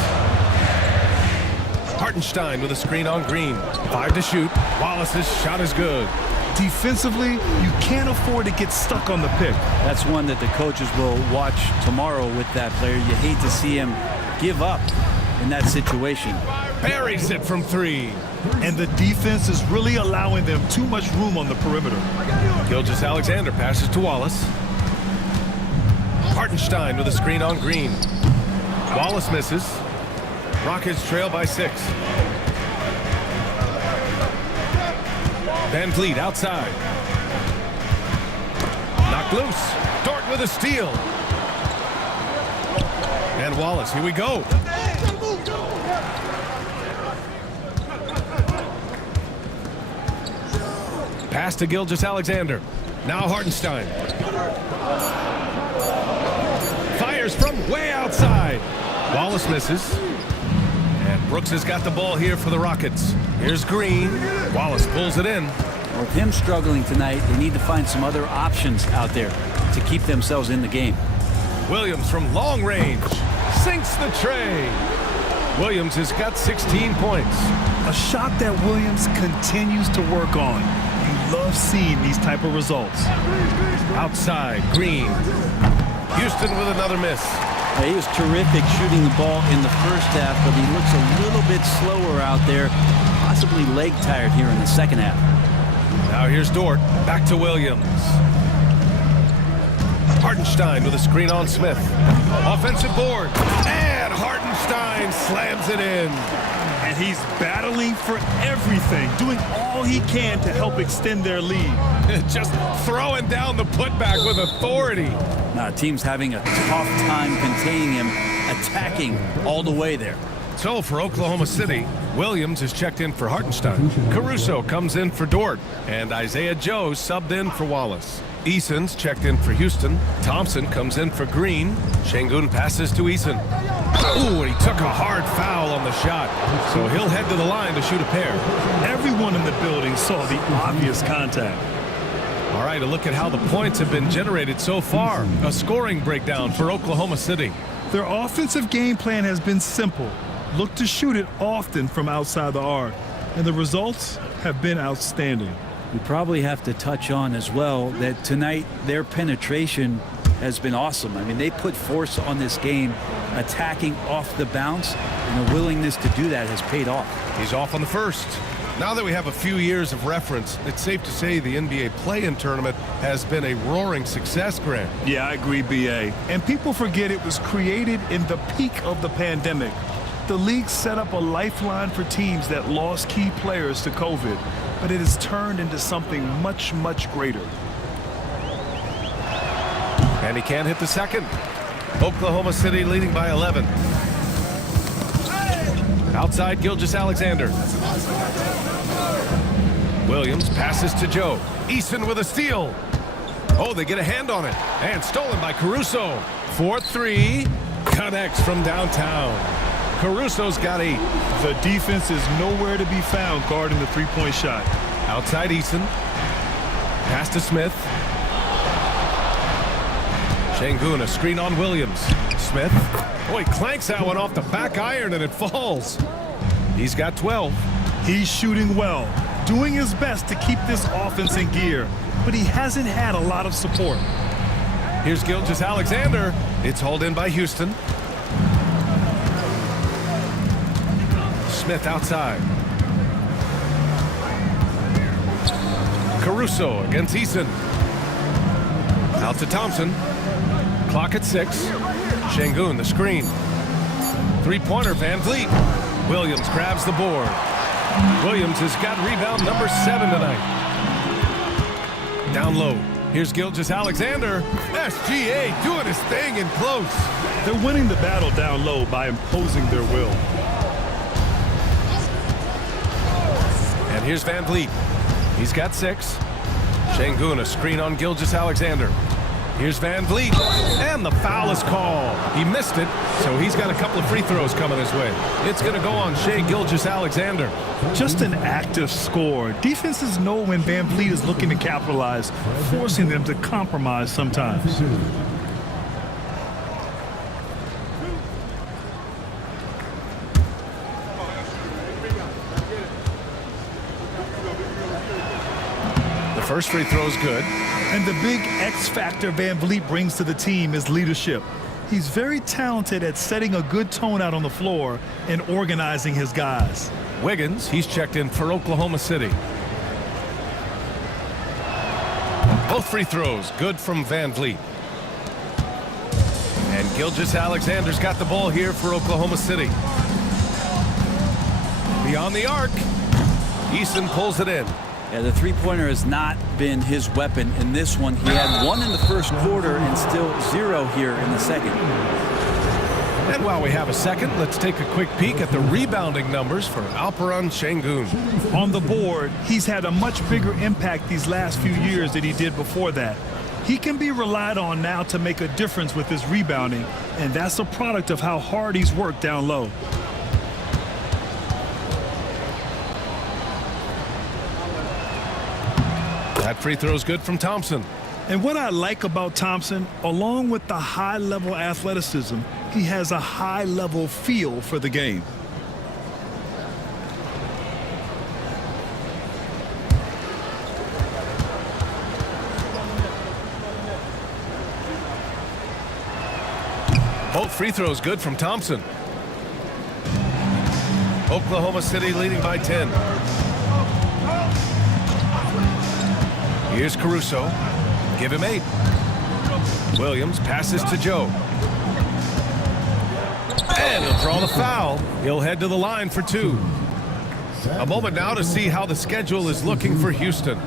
Hartenstein with a screen on Green. 5 to shoot. Wallace's shot is good. Defensively, you can't afford to get stuck on the pick. That's one that the coaches will watch tomorrow with that player. You hate to see him give up in that situation. Buries it from 3. And the defense is really allowing them too much room on the perimeter. Gilgeous-Alexander passes to Wallace. Hartenstein with a screen on Green. Wallace misses. Rockets trail by 6. Van Vliet outside. Knocked loose. Dort with a steal. And Wallace, here we go. Pass to Gilgeous-Alexander. Now Hartenstein. Fires from way outside. Wallace misses. And Brooks has got the ball here for the Rockets. Here's Green. Wallace pulls it in. With him struggling tonight, they need to find some other options out there to keep themselves in the game. Williams from long range sinks the tray. Williams has got 16 points. A shot that Williams continues to work on. You love seeing these type of results. Outside, Green. Houston with another miss. He was terrific shooting the ball in the first half, but he looks a little bit slower out there, possibly leg tired here in the second half. Now here's Dort. Back to Williams. Hartenstein with a screen on Smith. Offensive board. And Hartenstein slams it in. And he's battling for everything, doing all he can to help extend their lead. Just throwing down the putback with authority. Now, team's having a tough time containing him, attacking all the way there. So for Oklahoma City, Williams is checked in for Hartenstein. Caruso comes in for Dort. And Isaiah Joe subbed in for Wallace. Eason's checked in for Houston. Thompson comes in for Green. Şengün passes to Eason. Ooh, and he took a hard foul on the shot. So he'll head to the line to shoot a pair. Everyone in the building saw the obvious contact. All right, a look at how the points have been generated so far. A scoring breakdown for Oklahoma City. Their offensive game plan has been simple. Look to shoot it often from outside the arc. And the results have been outstanding. We probably have to touch on as well that tonight their penetration has been awesome. I mean, they put force on this game, attacking off the bounce, and the willingness to do that has paid off. He's off on the first. Now that we have a few years of reference, it's safe to say the NBA play-in tournament has been a roaring success, Grant. Yeah, I agree, BA. And people forget it was created in the peak of the pandemic. The league set up a lifeline for teams that lost key players to COVID, but it has turned into something much, much greater. And he can't hit the second. Oklahoma City leading by 11. Outside, Gilgeous-Alexander. Williams passes to Joe. Eason with a steal. Oh, they get a hand on it. And stolen by Caruso. 4-3. Connects from downtown. Caruso's got 8. The defense is nowhere to be found guarding the three-point shot. Outside Eason. Pass to Smith. Şengün, a screen on Williams. Smith. Oh, he clanks that one off the back iron and it falls. He's got 12. He's shooting well, doing his best to keep this offense in gear, but he hasn't had a lot of support. Here's Gilgeous-Alexander. It's hauled in by Houston. Smith outside. Caruso against Eason. Out to Thompson. Clock at 6. Şengün, the screen. Three-pointer, Van Vliet. Williams grabs the board. Williams has got rebound number 7 tonight. Down low. Here's Gilgeous-Alexander. SGA doing his thing in close. They're winning the battle down low by imposing their will. And here's Van Vliet. He's got 6. Şengün, a screen on Gilgeous-Alexander. Here's Van Vliet, and the foul is called. He missed it, so he's got a couple of free throws coming his way. It's going to go on Shai Gilgeous-Alexander. Just an active score. Defenses know when Van Vliet is looking to capitalize, forcing them to compromise sometimes. The first free throw is good. And the big X factor Van Vliet brings to the team is leadership. He's very talented at setting a good tone out on the floor and organizing his guys. Wiggins, he's checked in for Oklahoma City. Both free throws good from Van Vliet. And Gilgeous-Alexander's got the ball here for Oklahoma City. Beyond the arc. Eason pulls it in. Yeah, the three-pointer has not been his weapon in this one. He had 1 in the first quarter and still 0 here in the second. And while we have a second, let's take a quick peek at the rebounding numbers for Alperen Şengün. On the board, he's had a much bigger impact these last few years than he did before that. He can be relied on now to make a difference with his rebounding, and that's a product of how hard he's worked down low. That free throw is good from Thompson. And what I like about Thompson, along with the high-level athleticism, he has a high-level feel for the game. Both free throws good from Thompson. Oklahoma City leading by 10. Here's Caruso. Give him 8. Williams passes to Joe. And he'll draw the foul. He'll head to the line for 2. A moment now to see how the schedule is looking for Houston.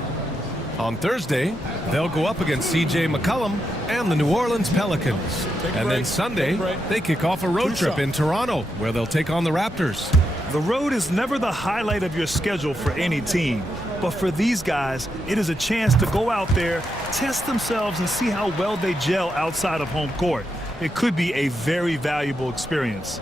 On Thursday, they'll go up against C.J. McCollum and the New Orleans Pelicans. And then Sunday, they kick off a road trip in Toronto, where they'll take on the Raptors. The road is never the highlight of your schedule for any team. But for these guys, it is a chance to go out there, test themselves, and see how well they gel outside of home court. It could be a very valuable experience.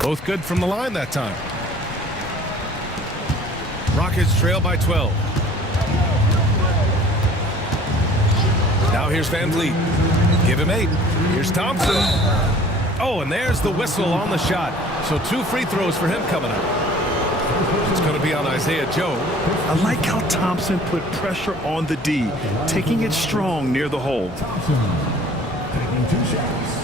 Both good from the line that time. Rockets trail by 12. Now here's Van Vliet. Give him 8. Here's Thompson. Oh, and there's the whistle on the shot. So 2 free throws for him coming up. It's going to be on Isaiah Joe. I like how Thompson put pressure on the D, taking it strong near the hole. Thompson taking 2 shots.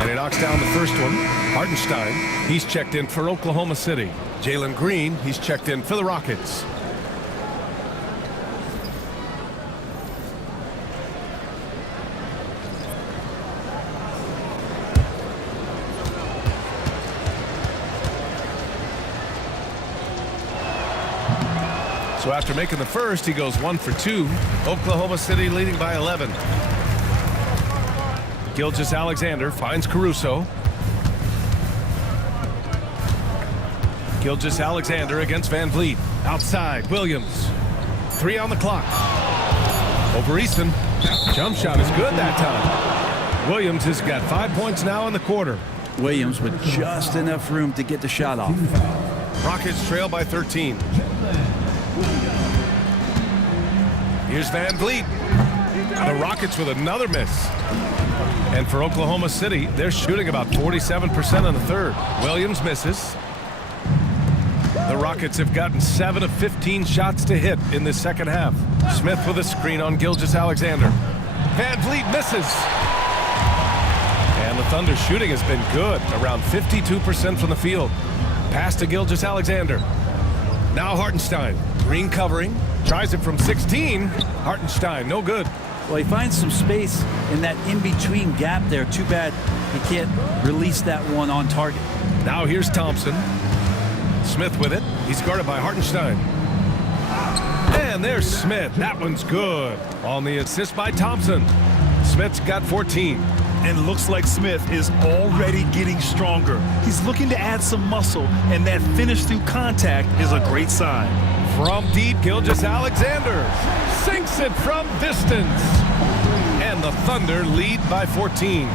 And he knocks down the first one. Hartenstein, he's checked in for Oklahoma City. Jalen Green, he's checked in for the Rockets. So after making the first, he goes 1 for 2. Oklahoma City leading by 11. Gilgeous-Alexander finds Caruso. Gilgeous-Alexander against Van Vliet. Outside, Williams. 3 on the clock. Over Eason. Jump shot is good that time. Williams has got 5 points now in the quarter. Williams with just enough room to get the shot off. Rockets trail by 13. Here's Van Vliet. The Rockets with another miss. And for Oklahoma City, they're shooting about 47% in the third. Williams misses. The Rockets have gotten 7 of 15 shots to hit in this second half. Smith with a screen on Gilgeous-Alexander. Van Vliet misses. And the Thunder's shooting has been good, around 52% from the field. Pass to Gilgeous-Alexander. Now Hartenstein. Green covering. Tries it from 16. Hartenstein, no good. Well, he finds some space in that in-between gap there. Too bad he can't release that one on target. Now here's Thompson. Smith with it. He's guarded by Hartenstein. And there's Smith. That one's good. On the assist by Thompson. Smith's got 14. And looks like Smith is already getting stronger. He's looking to add some muscle, and that finish through contact is a great sign. From deep, Gilgeous-Alexander sinks it from distance. And the Thunder lead by 14.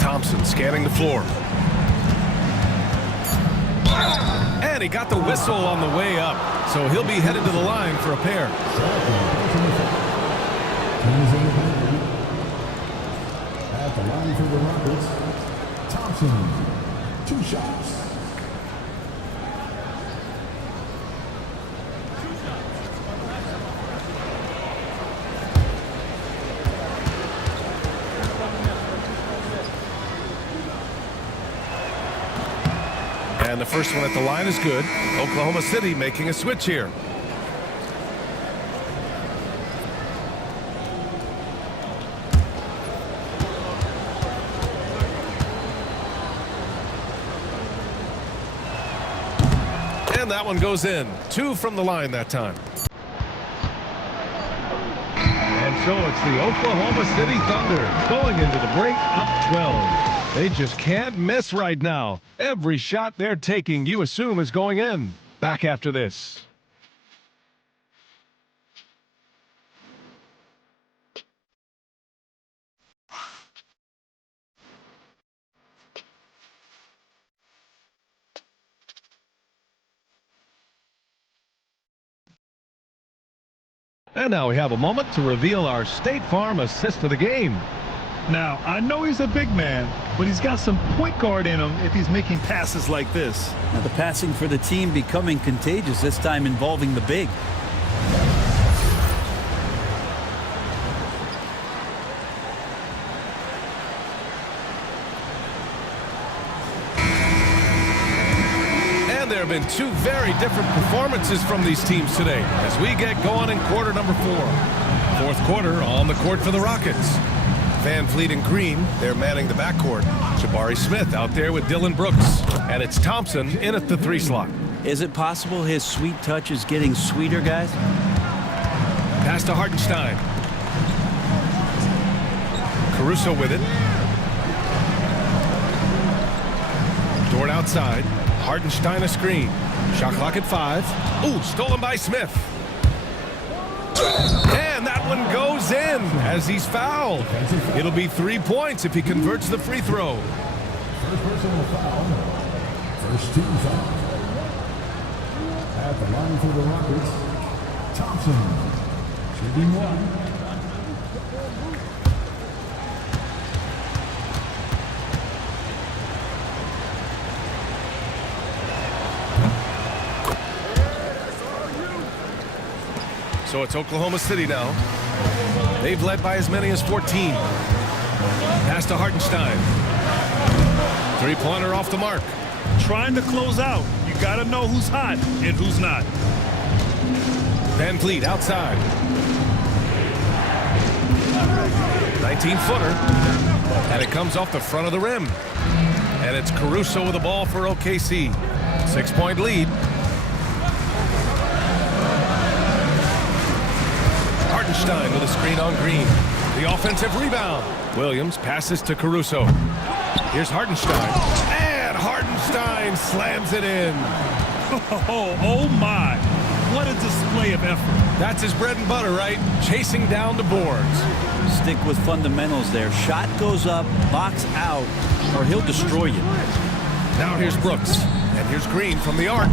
Thompson scanning the floor. And he got the whistle on the way up. So he'll be headed to the line for a pair. At the line for the Rockets, Thompson, 2 shots. And the first one at the line is good. Oklahoma City making a switch here. And that one goes in. 2 from the line that time. And so it's the Oklahoma City Thunder going into the break up 12. They just can't miss right now. Every shot they're taking, you assume, is going in. Back after this. And now we have a moment to reveal our State Farm assist of the game. Now, I know he's a big man, but he's got some point guard in him if he's making passes like this. Now the passing for the team becoming contagious, this time involving the big. been two very different performances from these teams today as we get going in quarter number 4. Fourth quarter on the court for the Rockets. Van Vliet and Green, they're manning the backcourt. Jabari Smith out there with Dylan Brooks. And it's Thompson in at the 3 slot. Is it possible his sweet touch is getting sweeter, guys? Pass to Hartenstein. Caruso with it. Dort outside. Hartenstein a screen. Shot clock at 5. Ooh, stolen by Smith. And that one goes in as he's fouled. It'll be 3 points if he converts the free throw. First personal foul. First team foul. At the line for the Rockets, Thompson, shooting 1. So it's Oklahoma City now. They've led by as many as 14. Pass to Hartenstein. Three-pointer off the mark. Trying to close out. You got to know who's hot and who's not. Van Vliet outside. 19-footer. And it comes off the front of the rim. And it's Caruso with the ball for OKC. 6-point lead. Hartenstein with a screen on Green. The offensive rebound. Williams passes to Caruso. Here's Hartenstein. And Hartenstein slams it in. Oh my. What a display of effort. That's his bread and butter, right? Chasing down the boards. Stick with fundamentals there. Shot goes up, box out, or he'll destroy you. Now here's Brooks. And here's Green from the arc.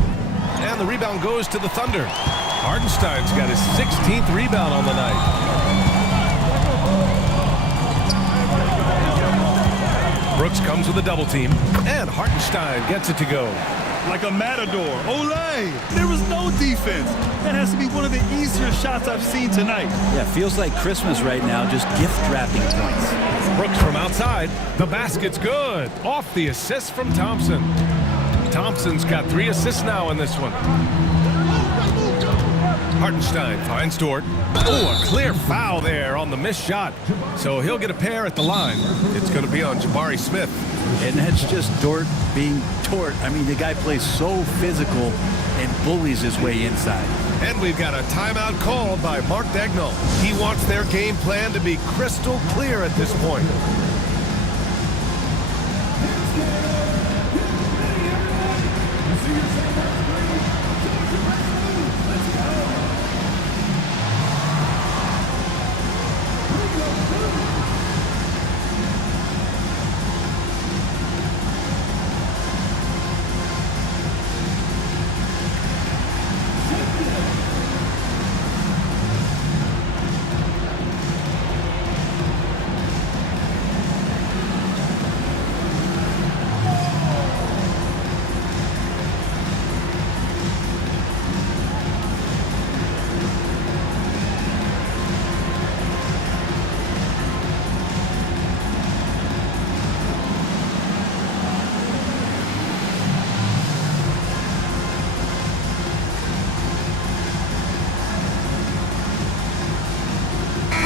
And the rebound goes to the Thunder. Hartenstein's got his 16th rebound on the night. Brooks comes with a double team. And Hartenstein gets it to go. Like a matador. Olay! There was no defense. That has to be one of the easier shots I've seen tonight. Yeah, feels like Christmas right now, just gift wrapping points. Brooks from outside. The basket's good. Off the assist from Thompson. Thompson's got 3 assists now in this one. Hartenstein finds Dort. Oh, a clear foul there on the missed shot. So he'll get a pair at the line. It's going to be on Jabari Smith. And that's just Dort being Dort. I mean, the guy plays so physical and bullies his way inside. And we've got a timeout called by Mark Dagnall. He wants their game plan to be crystal clear at this point.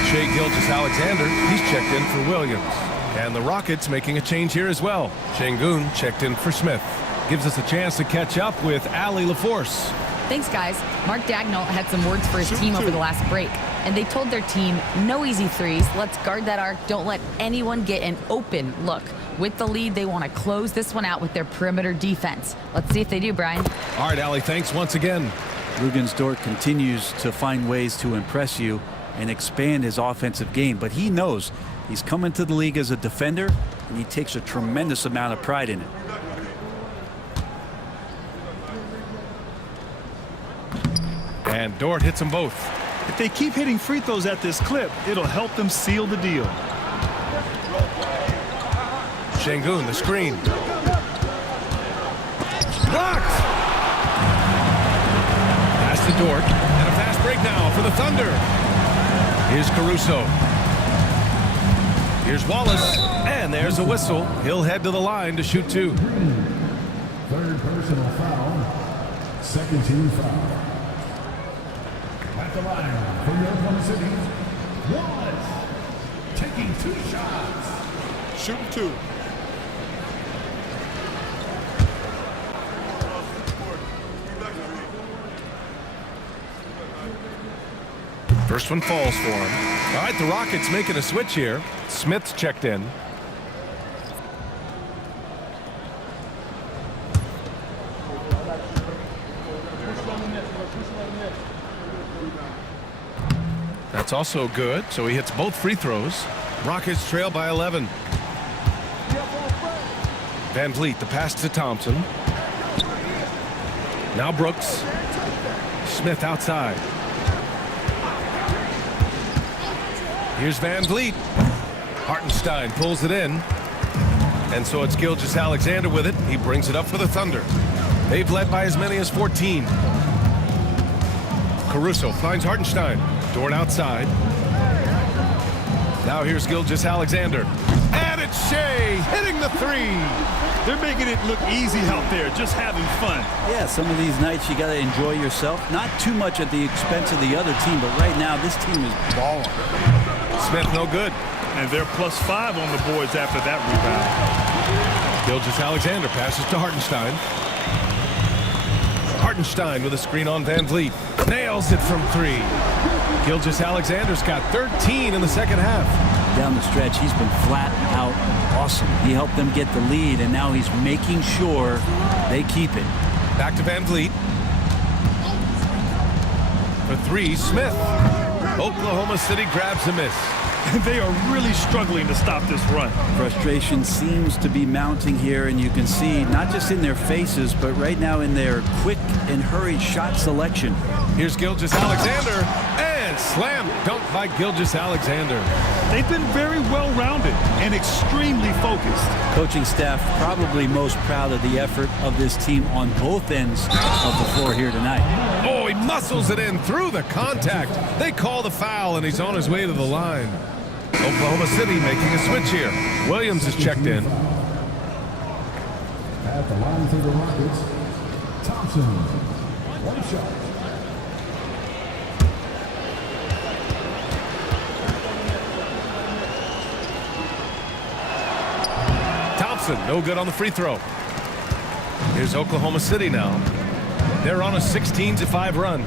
Shai Gilgeous-Alexander, he's checked in for Williams. And the Rockets making a change here as well. Şengün checked in for Smith. Gives us a chance to catch up with Allie LaForce. Thanks, guys. Mark Dagnall had some words for his team over the last break. And they told their team, no easy threes. Let's guard that arc. Don't let anyone get an open look. With the lead, they want to close this one out with their perimeter defense. Let's see if they do, Brian. All right, Allie, thanks once again. Luguentz Dort continues to find ways to impress you and expand his offensive game, but he knows he's coming to the league as a defender, and he takes a tremendous amount of pride in it. And Dort hits them both. If they keep hitting free throws at this clip, it'll help them seal the deal. Şengün, the screen. Blocked! Pass to Dort, and a fast break now for the Thunder. Here's Caruso. Here's Wallace, and there's a whistle. He'll head to the line to shoot 2. Third personal foul. Second team foul. At the line for your Oklahoma City, Wallace taking 2 shots. Shooting 2. First one falls for him. All right, the Rockets making a switch here. Smith's checked in. That's also good, so he hits both free throws. Rockets trail by 11. Van Vliet, the pass to Thompson. Now Brooks. Smith outside. Here's Van Vliet. Hartenstein pulls it in. And so it's Gilgeous-Alexander with it. He brings it up for the Thunder. They've led by as many as 14. Caruso finds Hartenstein. Dort outside. Now here's Gilgeous-Alexander. And it's Shea hitting the 3. They're making it look easy out there, just having fun. Yeah, some of these nights you got to enjoy yourself. Not too much at the expense of the other team, but right now this team is balling. Smith no good. And they're +5 on the boards after that rebound. Gilgeous-Alexander passes to Hartenstein. Hartenstein with a screen on Van Vliet. Nails it from 3. Gilgeous-Alexander's got 13 in the second half. Down the stretch, he's been flat out awesome. He helped them get the lead, and now he's making sure they keep it. Back to Van Vliet. For 3, Smith. Oklahoma City grabs a miss. They are really struggling to stop this run. Frustration seems to be mounting here, and you can see not just in their faces, but right now in their quick and hurried shot selection. Here's Gilgeous-Alexander, and slam dunk by Gilgeous-Alexander. They've been very well-rounded and extremely focused. Coaching staff probably most proud of the effort of this team on both ends of the floor here tonight. Oh, he muscles it in through the contact. They call the foul, and he's on his way to the line. Oklahoma City making a switch here. Williams is checked in. At the line for the Rockets, Thompson. 1 shot. Thompson, no good on the free throw. Here's Oklahoma City now. They're on a 16-5 run.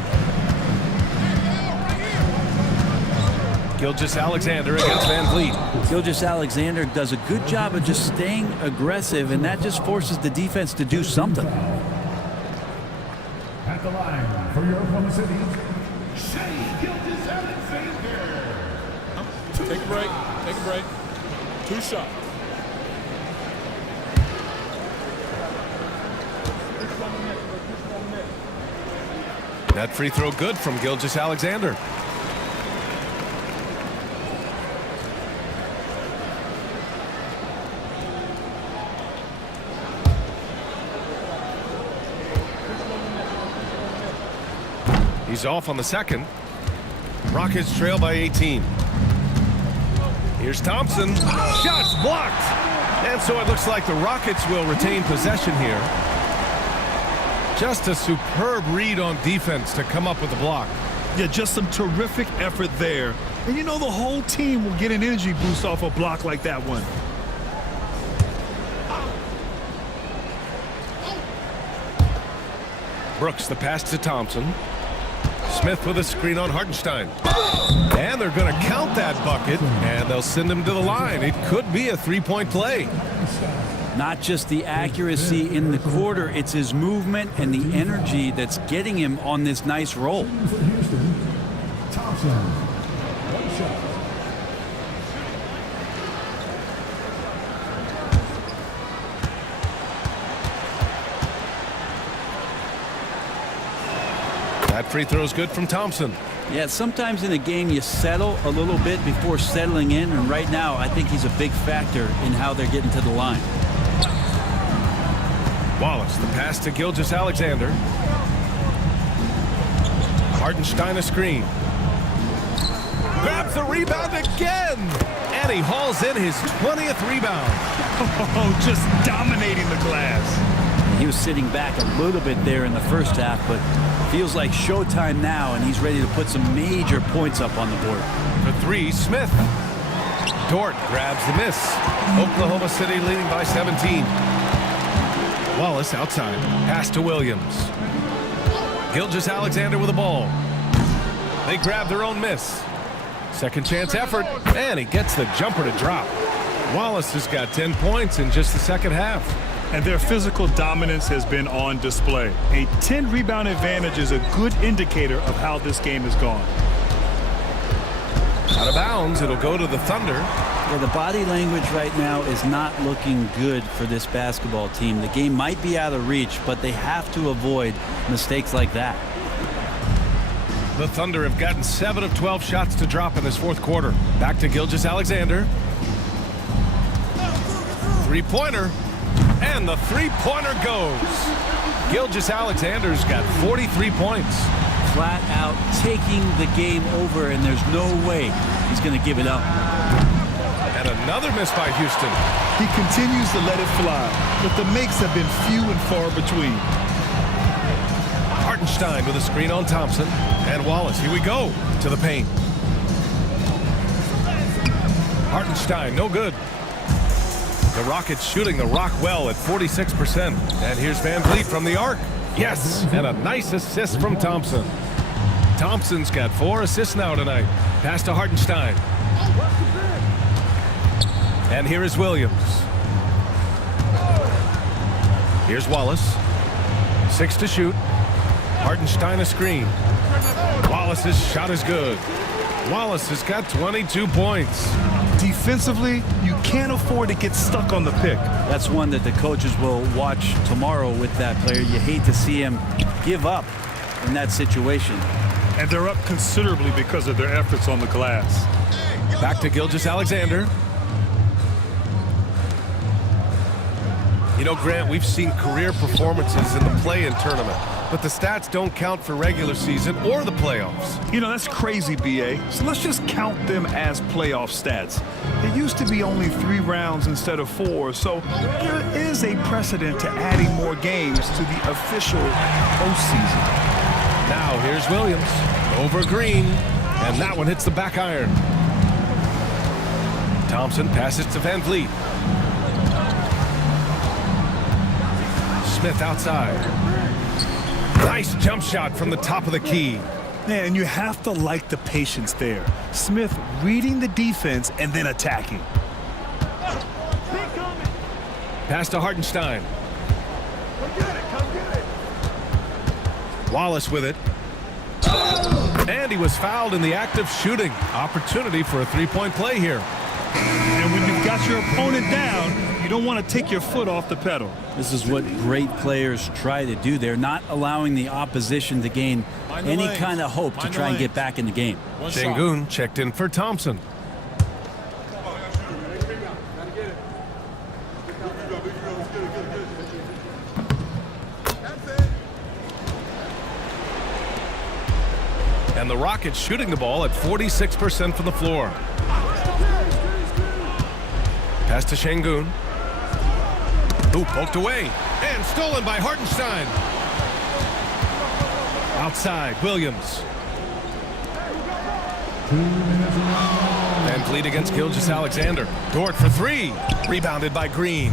Gilgeous-Alexander against Van Vliet. Gilgeous-Alexander does a good job of just staying aggressive, and that just forces the defense to do something. At the line for your Oklahoma City, Shea Gilgeous-Alexander. Take a break. Take a break. 2 shots. That free throw good from Gilgeous-Alexander. He's off on the second. Rockets trail by 18. Here's Thompson. Shots blocked. And so it looks like the Rockets will retain possession here. Just a superb read on defense to come up with the block. Yeah, just some terrific effort there. And you know the whole team will get an energy boost off a block like that one. Brooks, the pass to Thompson. Smith with a screen on Hartenstein. And they're going to count that bucket, and they'll send him to the line. It could be a three-point play. Not just the accuracy in the quarter, it's his movement and the energy that's getting him on this nice roll. For Houston, Thompson. 1 shot. That free throw is good from Thompson. Yeah, sometimes in a game you settle a little bit before settling in, and right now I think he's a big factor in how they're getting to the line. Wallace, the pass to Gilgeous-Alexander. Hartenstein a screen. Grabs the rebound again! And he hauls in his 20th rebound. Oh, just dominating the glass. He was sitting back a little bit there in the first half, but feels like showtime now, and he's ready to put some major points up on the board. For three, Smith. Dort grabs the miss. Oklahoma City leading by 17. Wallace outside. Pass to Williams. Gilgeous-Alexander with the ball. They grab their own miss. Second chance effort, and he gets the jumper to drop. Wallace has got 10 points in just the second half. And their physical dominance has been on display. A 10-rebound advantage is a good indicator of how this game has gone. Out of bounds, it'll go to the Thunder. Yeah, the body language right now is not looking good for this basketball team. The game might be out of reach, but they have to avoid mistakes like that. The Thunder have gotten 7 of 12 shots to drop in this fourth quarter. Back to Gilgeous-Alexander. Three-pointer. And the three-pointer goes. Gilgeous-Alexander's got 43 points. Flat out taking the game over, and there's no way he's going to give it up. And another miss by Houston. He continues to let it fly, but the makes have been few and far between. Hartenstein with a screen on Thompson. And Wallace, here we go, to the paint. Hartenstein, no good. The Rockets shooting the rock well at 46%. And here's Van Vliet from the arc. Yes, and a nice assist from Thompson. Thompson's got 4 assists now tonight. Pass to Hartenstein. And here is Williams. Here's Wallace. 6 to shoot. Hartenstein a screen. Wallace's shot is good. Wallace has got 22 points. Defensively, you can't afford to get stuck on the pick. That's one that the coaches will watch tomorrow with that player. You hate to see him give up in that situation. And they're up considerably because of their efforts on the glass. Back to Gilgeous-Alexander. You know, Grant, we've seen career performances in the play-in tournament, but the stats don't count for regular season or the playoffs. You know, that's crazy, BA. So let's just count them as playoff stats. It used to be only 3 rounds instead of 4, so there is a precedent to adding more games to the official postseason. Now here's Williams over Green, and that one hits the back iron. Thompson passes to Van Vliet. Smith outside. Nice jump shot from the top of the key. Man, and you have to like the patience there. Smith reading the defense and then attacking. Pass to Hartenstein. Wallace with it. And he was fouled in the act of shooting. Opportunity for a three-point play here. And when you've got your opponent down, you don't want to take your foot off the pedal. This is what great players try to do. They're not allowing the opposition to gain any kind of hope to try and get back in the game. Şengün checked in for Thompson. And the Rockets shooting the ball at 46% from the floor. Pass to Şengün. Who poked away and stolen by Hartenstein. Outside, Williams. Van Vliet against Gilgeous-Alexander. Dort for 3. Rebounded by Green.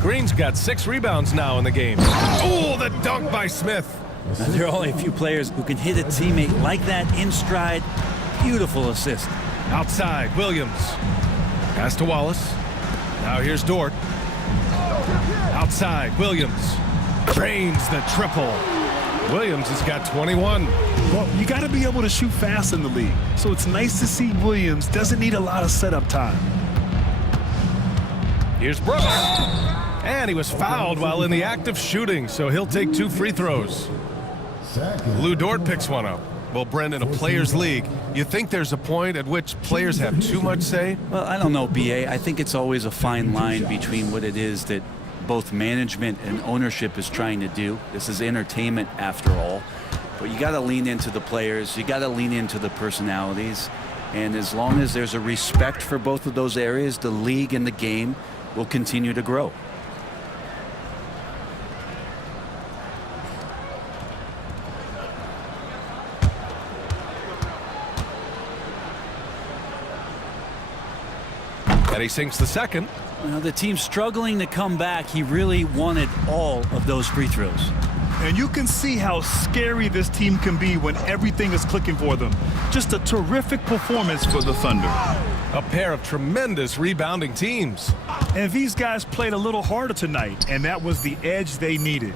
Green's got 6 rebounds now in the game. Oh, the dunk by Smith. Now, there are only a few players who can hit a teammate like that in stride. Beautiful assist. Outside, Williams. Pass to Wallace. Now here's Dort. Outside, Williams. Drains the triple. Williams has got 21. Well, you got to be able to shoot fast in the league. So it's nice to see Williams doesn't need a lot of setup time. Here's Brooks. And he was fouled while in the act of shooting, so he'll take 2 free throws. Lou Dort picks one up. Well, Brendan, a players' league, you think there's a point at which players have too much say? Well, I don't know, BA. I think it's always a fine line between what it is that both management and ownership is trying to do. This is entertainment after all. But you got to lean into the players. You got to lean into the personalities. And as long as there's a respect for both of those areas, the league and the game will continue to grow. And he sinks the second. Well, the team's struggling to come back. He really wanted all of those free throws. And you can see how scary this team can be when everything is clicking for them. Just a terrific performance for the Thunder. A pair of tremendous rebounding teams. And these guys played a little harder tonight, and that was the edge they needed.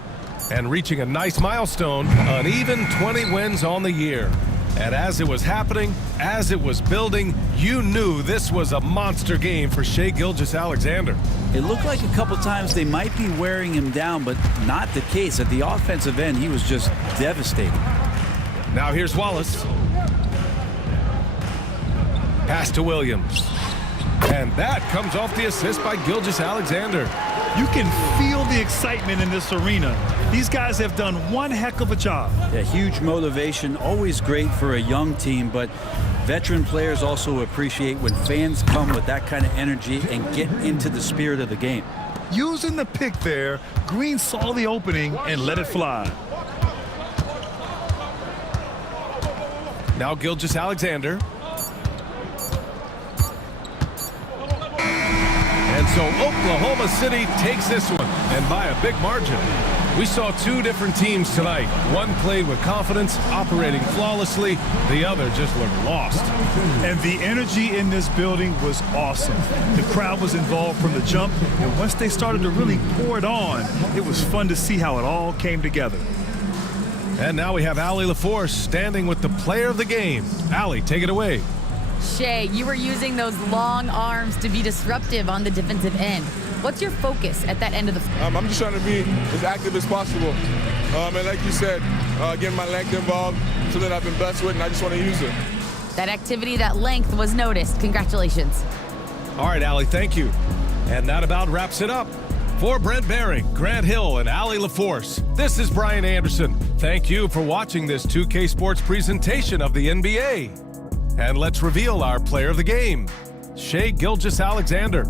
And reaching a nice milestone, an even 20 wins on the year. And as it was happening, as it was building, you knew this was a monster game for Shai Gilgeous-Alexander. It looked like a couple times they might be wearing him down, but not the case. At the offensive end, he was just devastating. Now here's Wallace. Pass to Williams. And that comes off the assist by Gilgeous-Alexander. You can feel the excitement in this arena. These guys have done one heck of a job. Yeah, huge motivation, always great for a young team, but veteran players also appreciate when fans come with that kind of energy and get into the spirit of the game. Using the pick there, Green saw the opening and let it fly. Now Gilgeous-Alexander. And so Oklahoma City takes this one, and by a big margin. We saw two different teams tonight. One played with confidence, operating flawlessly. The other just looked lost. And the energy in this building was awesome. The crowd was involved from the jump, and once they started to really pour it on, it was fun to see how it all came together. And now we have Allie LaForce standing with the player of the game. Allie, take it away. Shai, you were using those long arms to be disruptive on the defensive end. What's your focus at that end of the floor? I'm just trying to be as active as possible. And like you said, getting my length involved, something I've been blessed with, and I just want to use it. That activity, that length was noticed. Congratulations. All right, Allie, thank you. And that about wraps it up. For Brent Behring, Grant Hill, and Allie LaForce, this is Brian Anderson. Thank you for watching this 2K Sports presentation of the NBA. And let's reveal our player of the game, Shai Gilgeous-Alexander.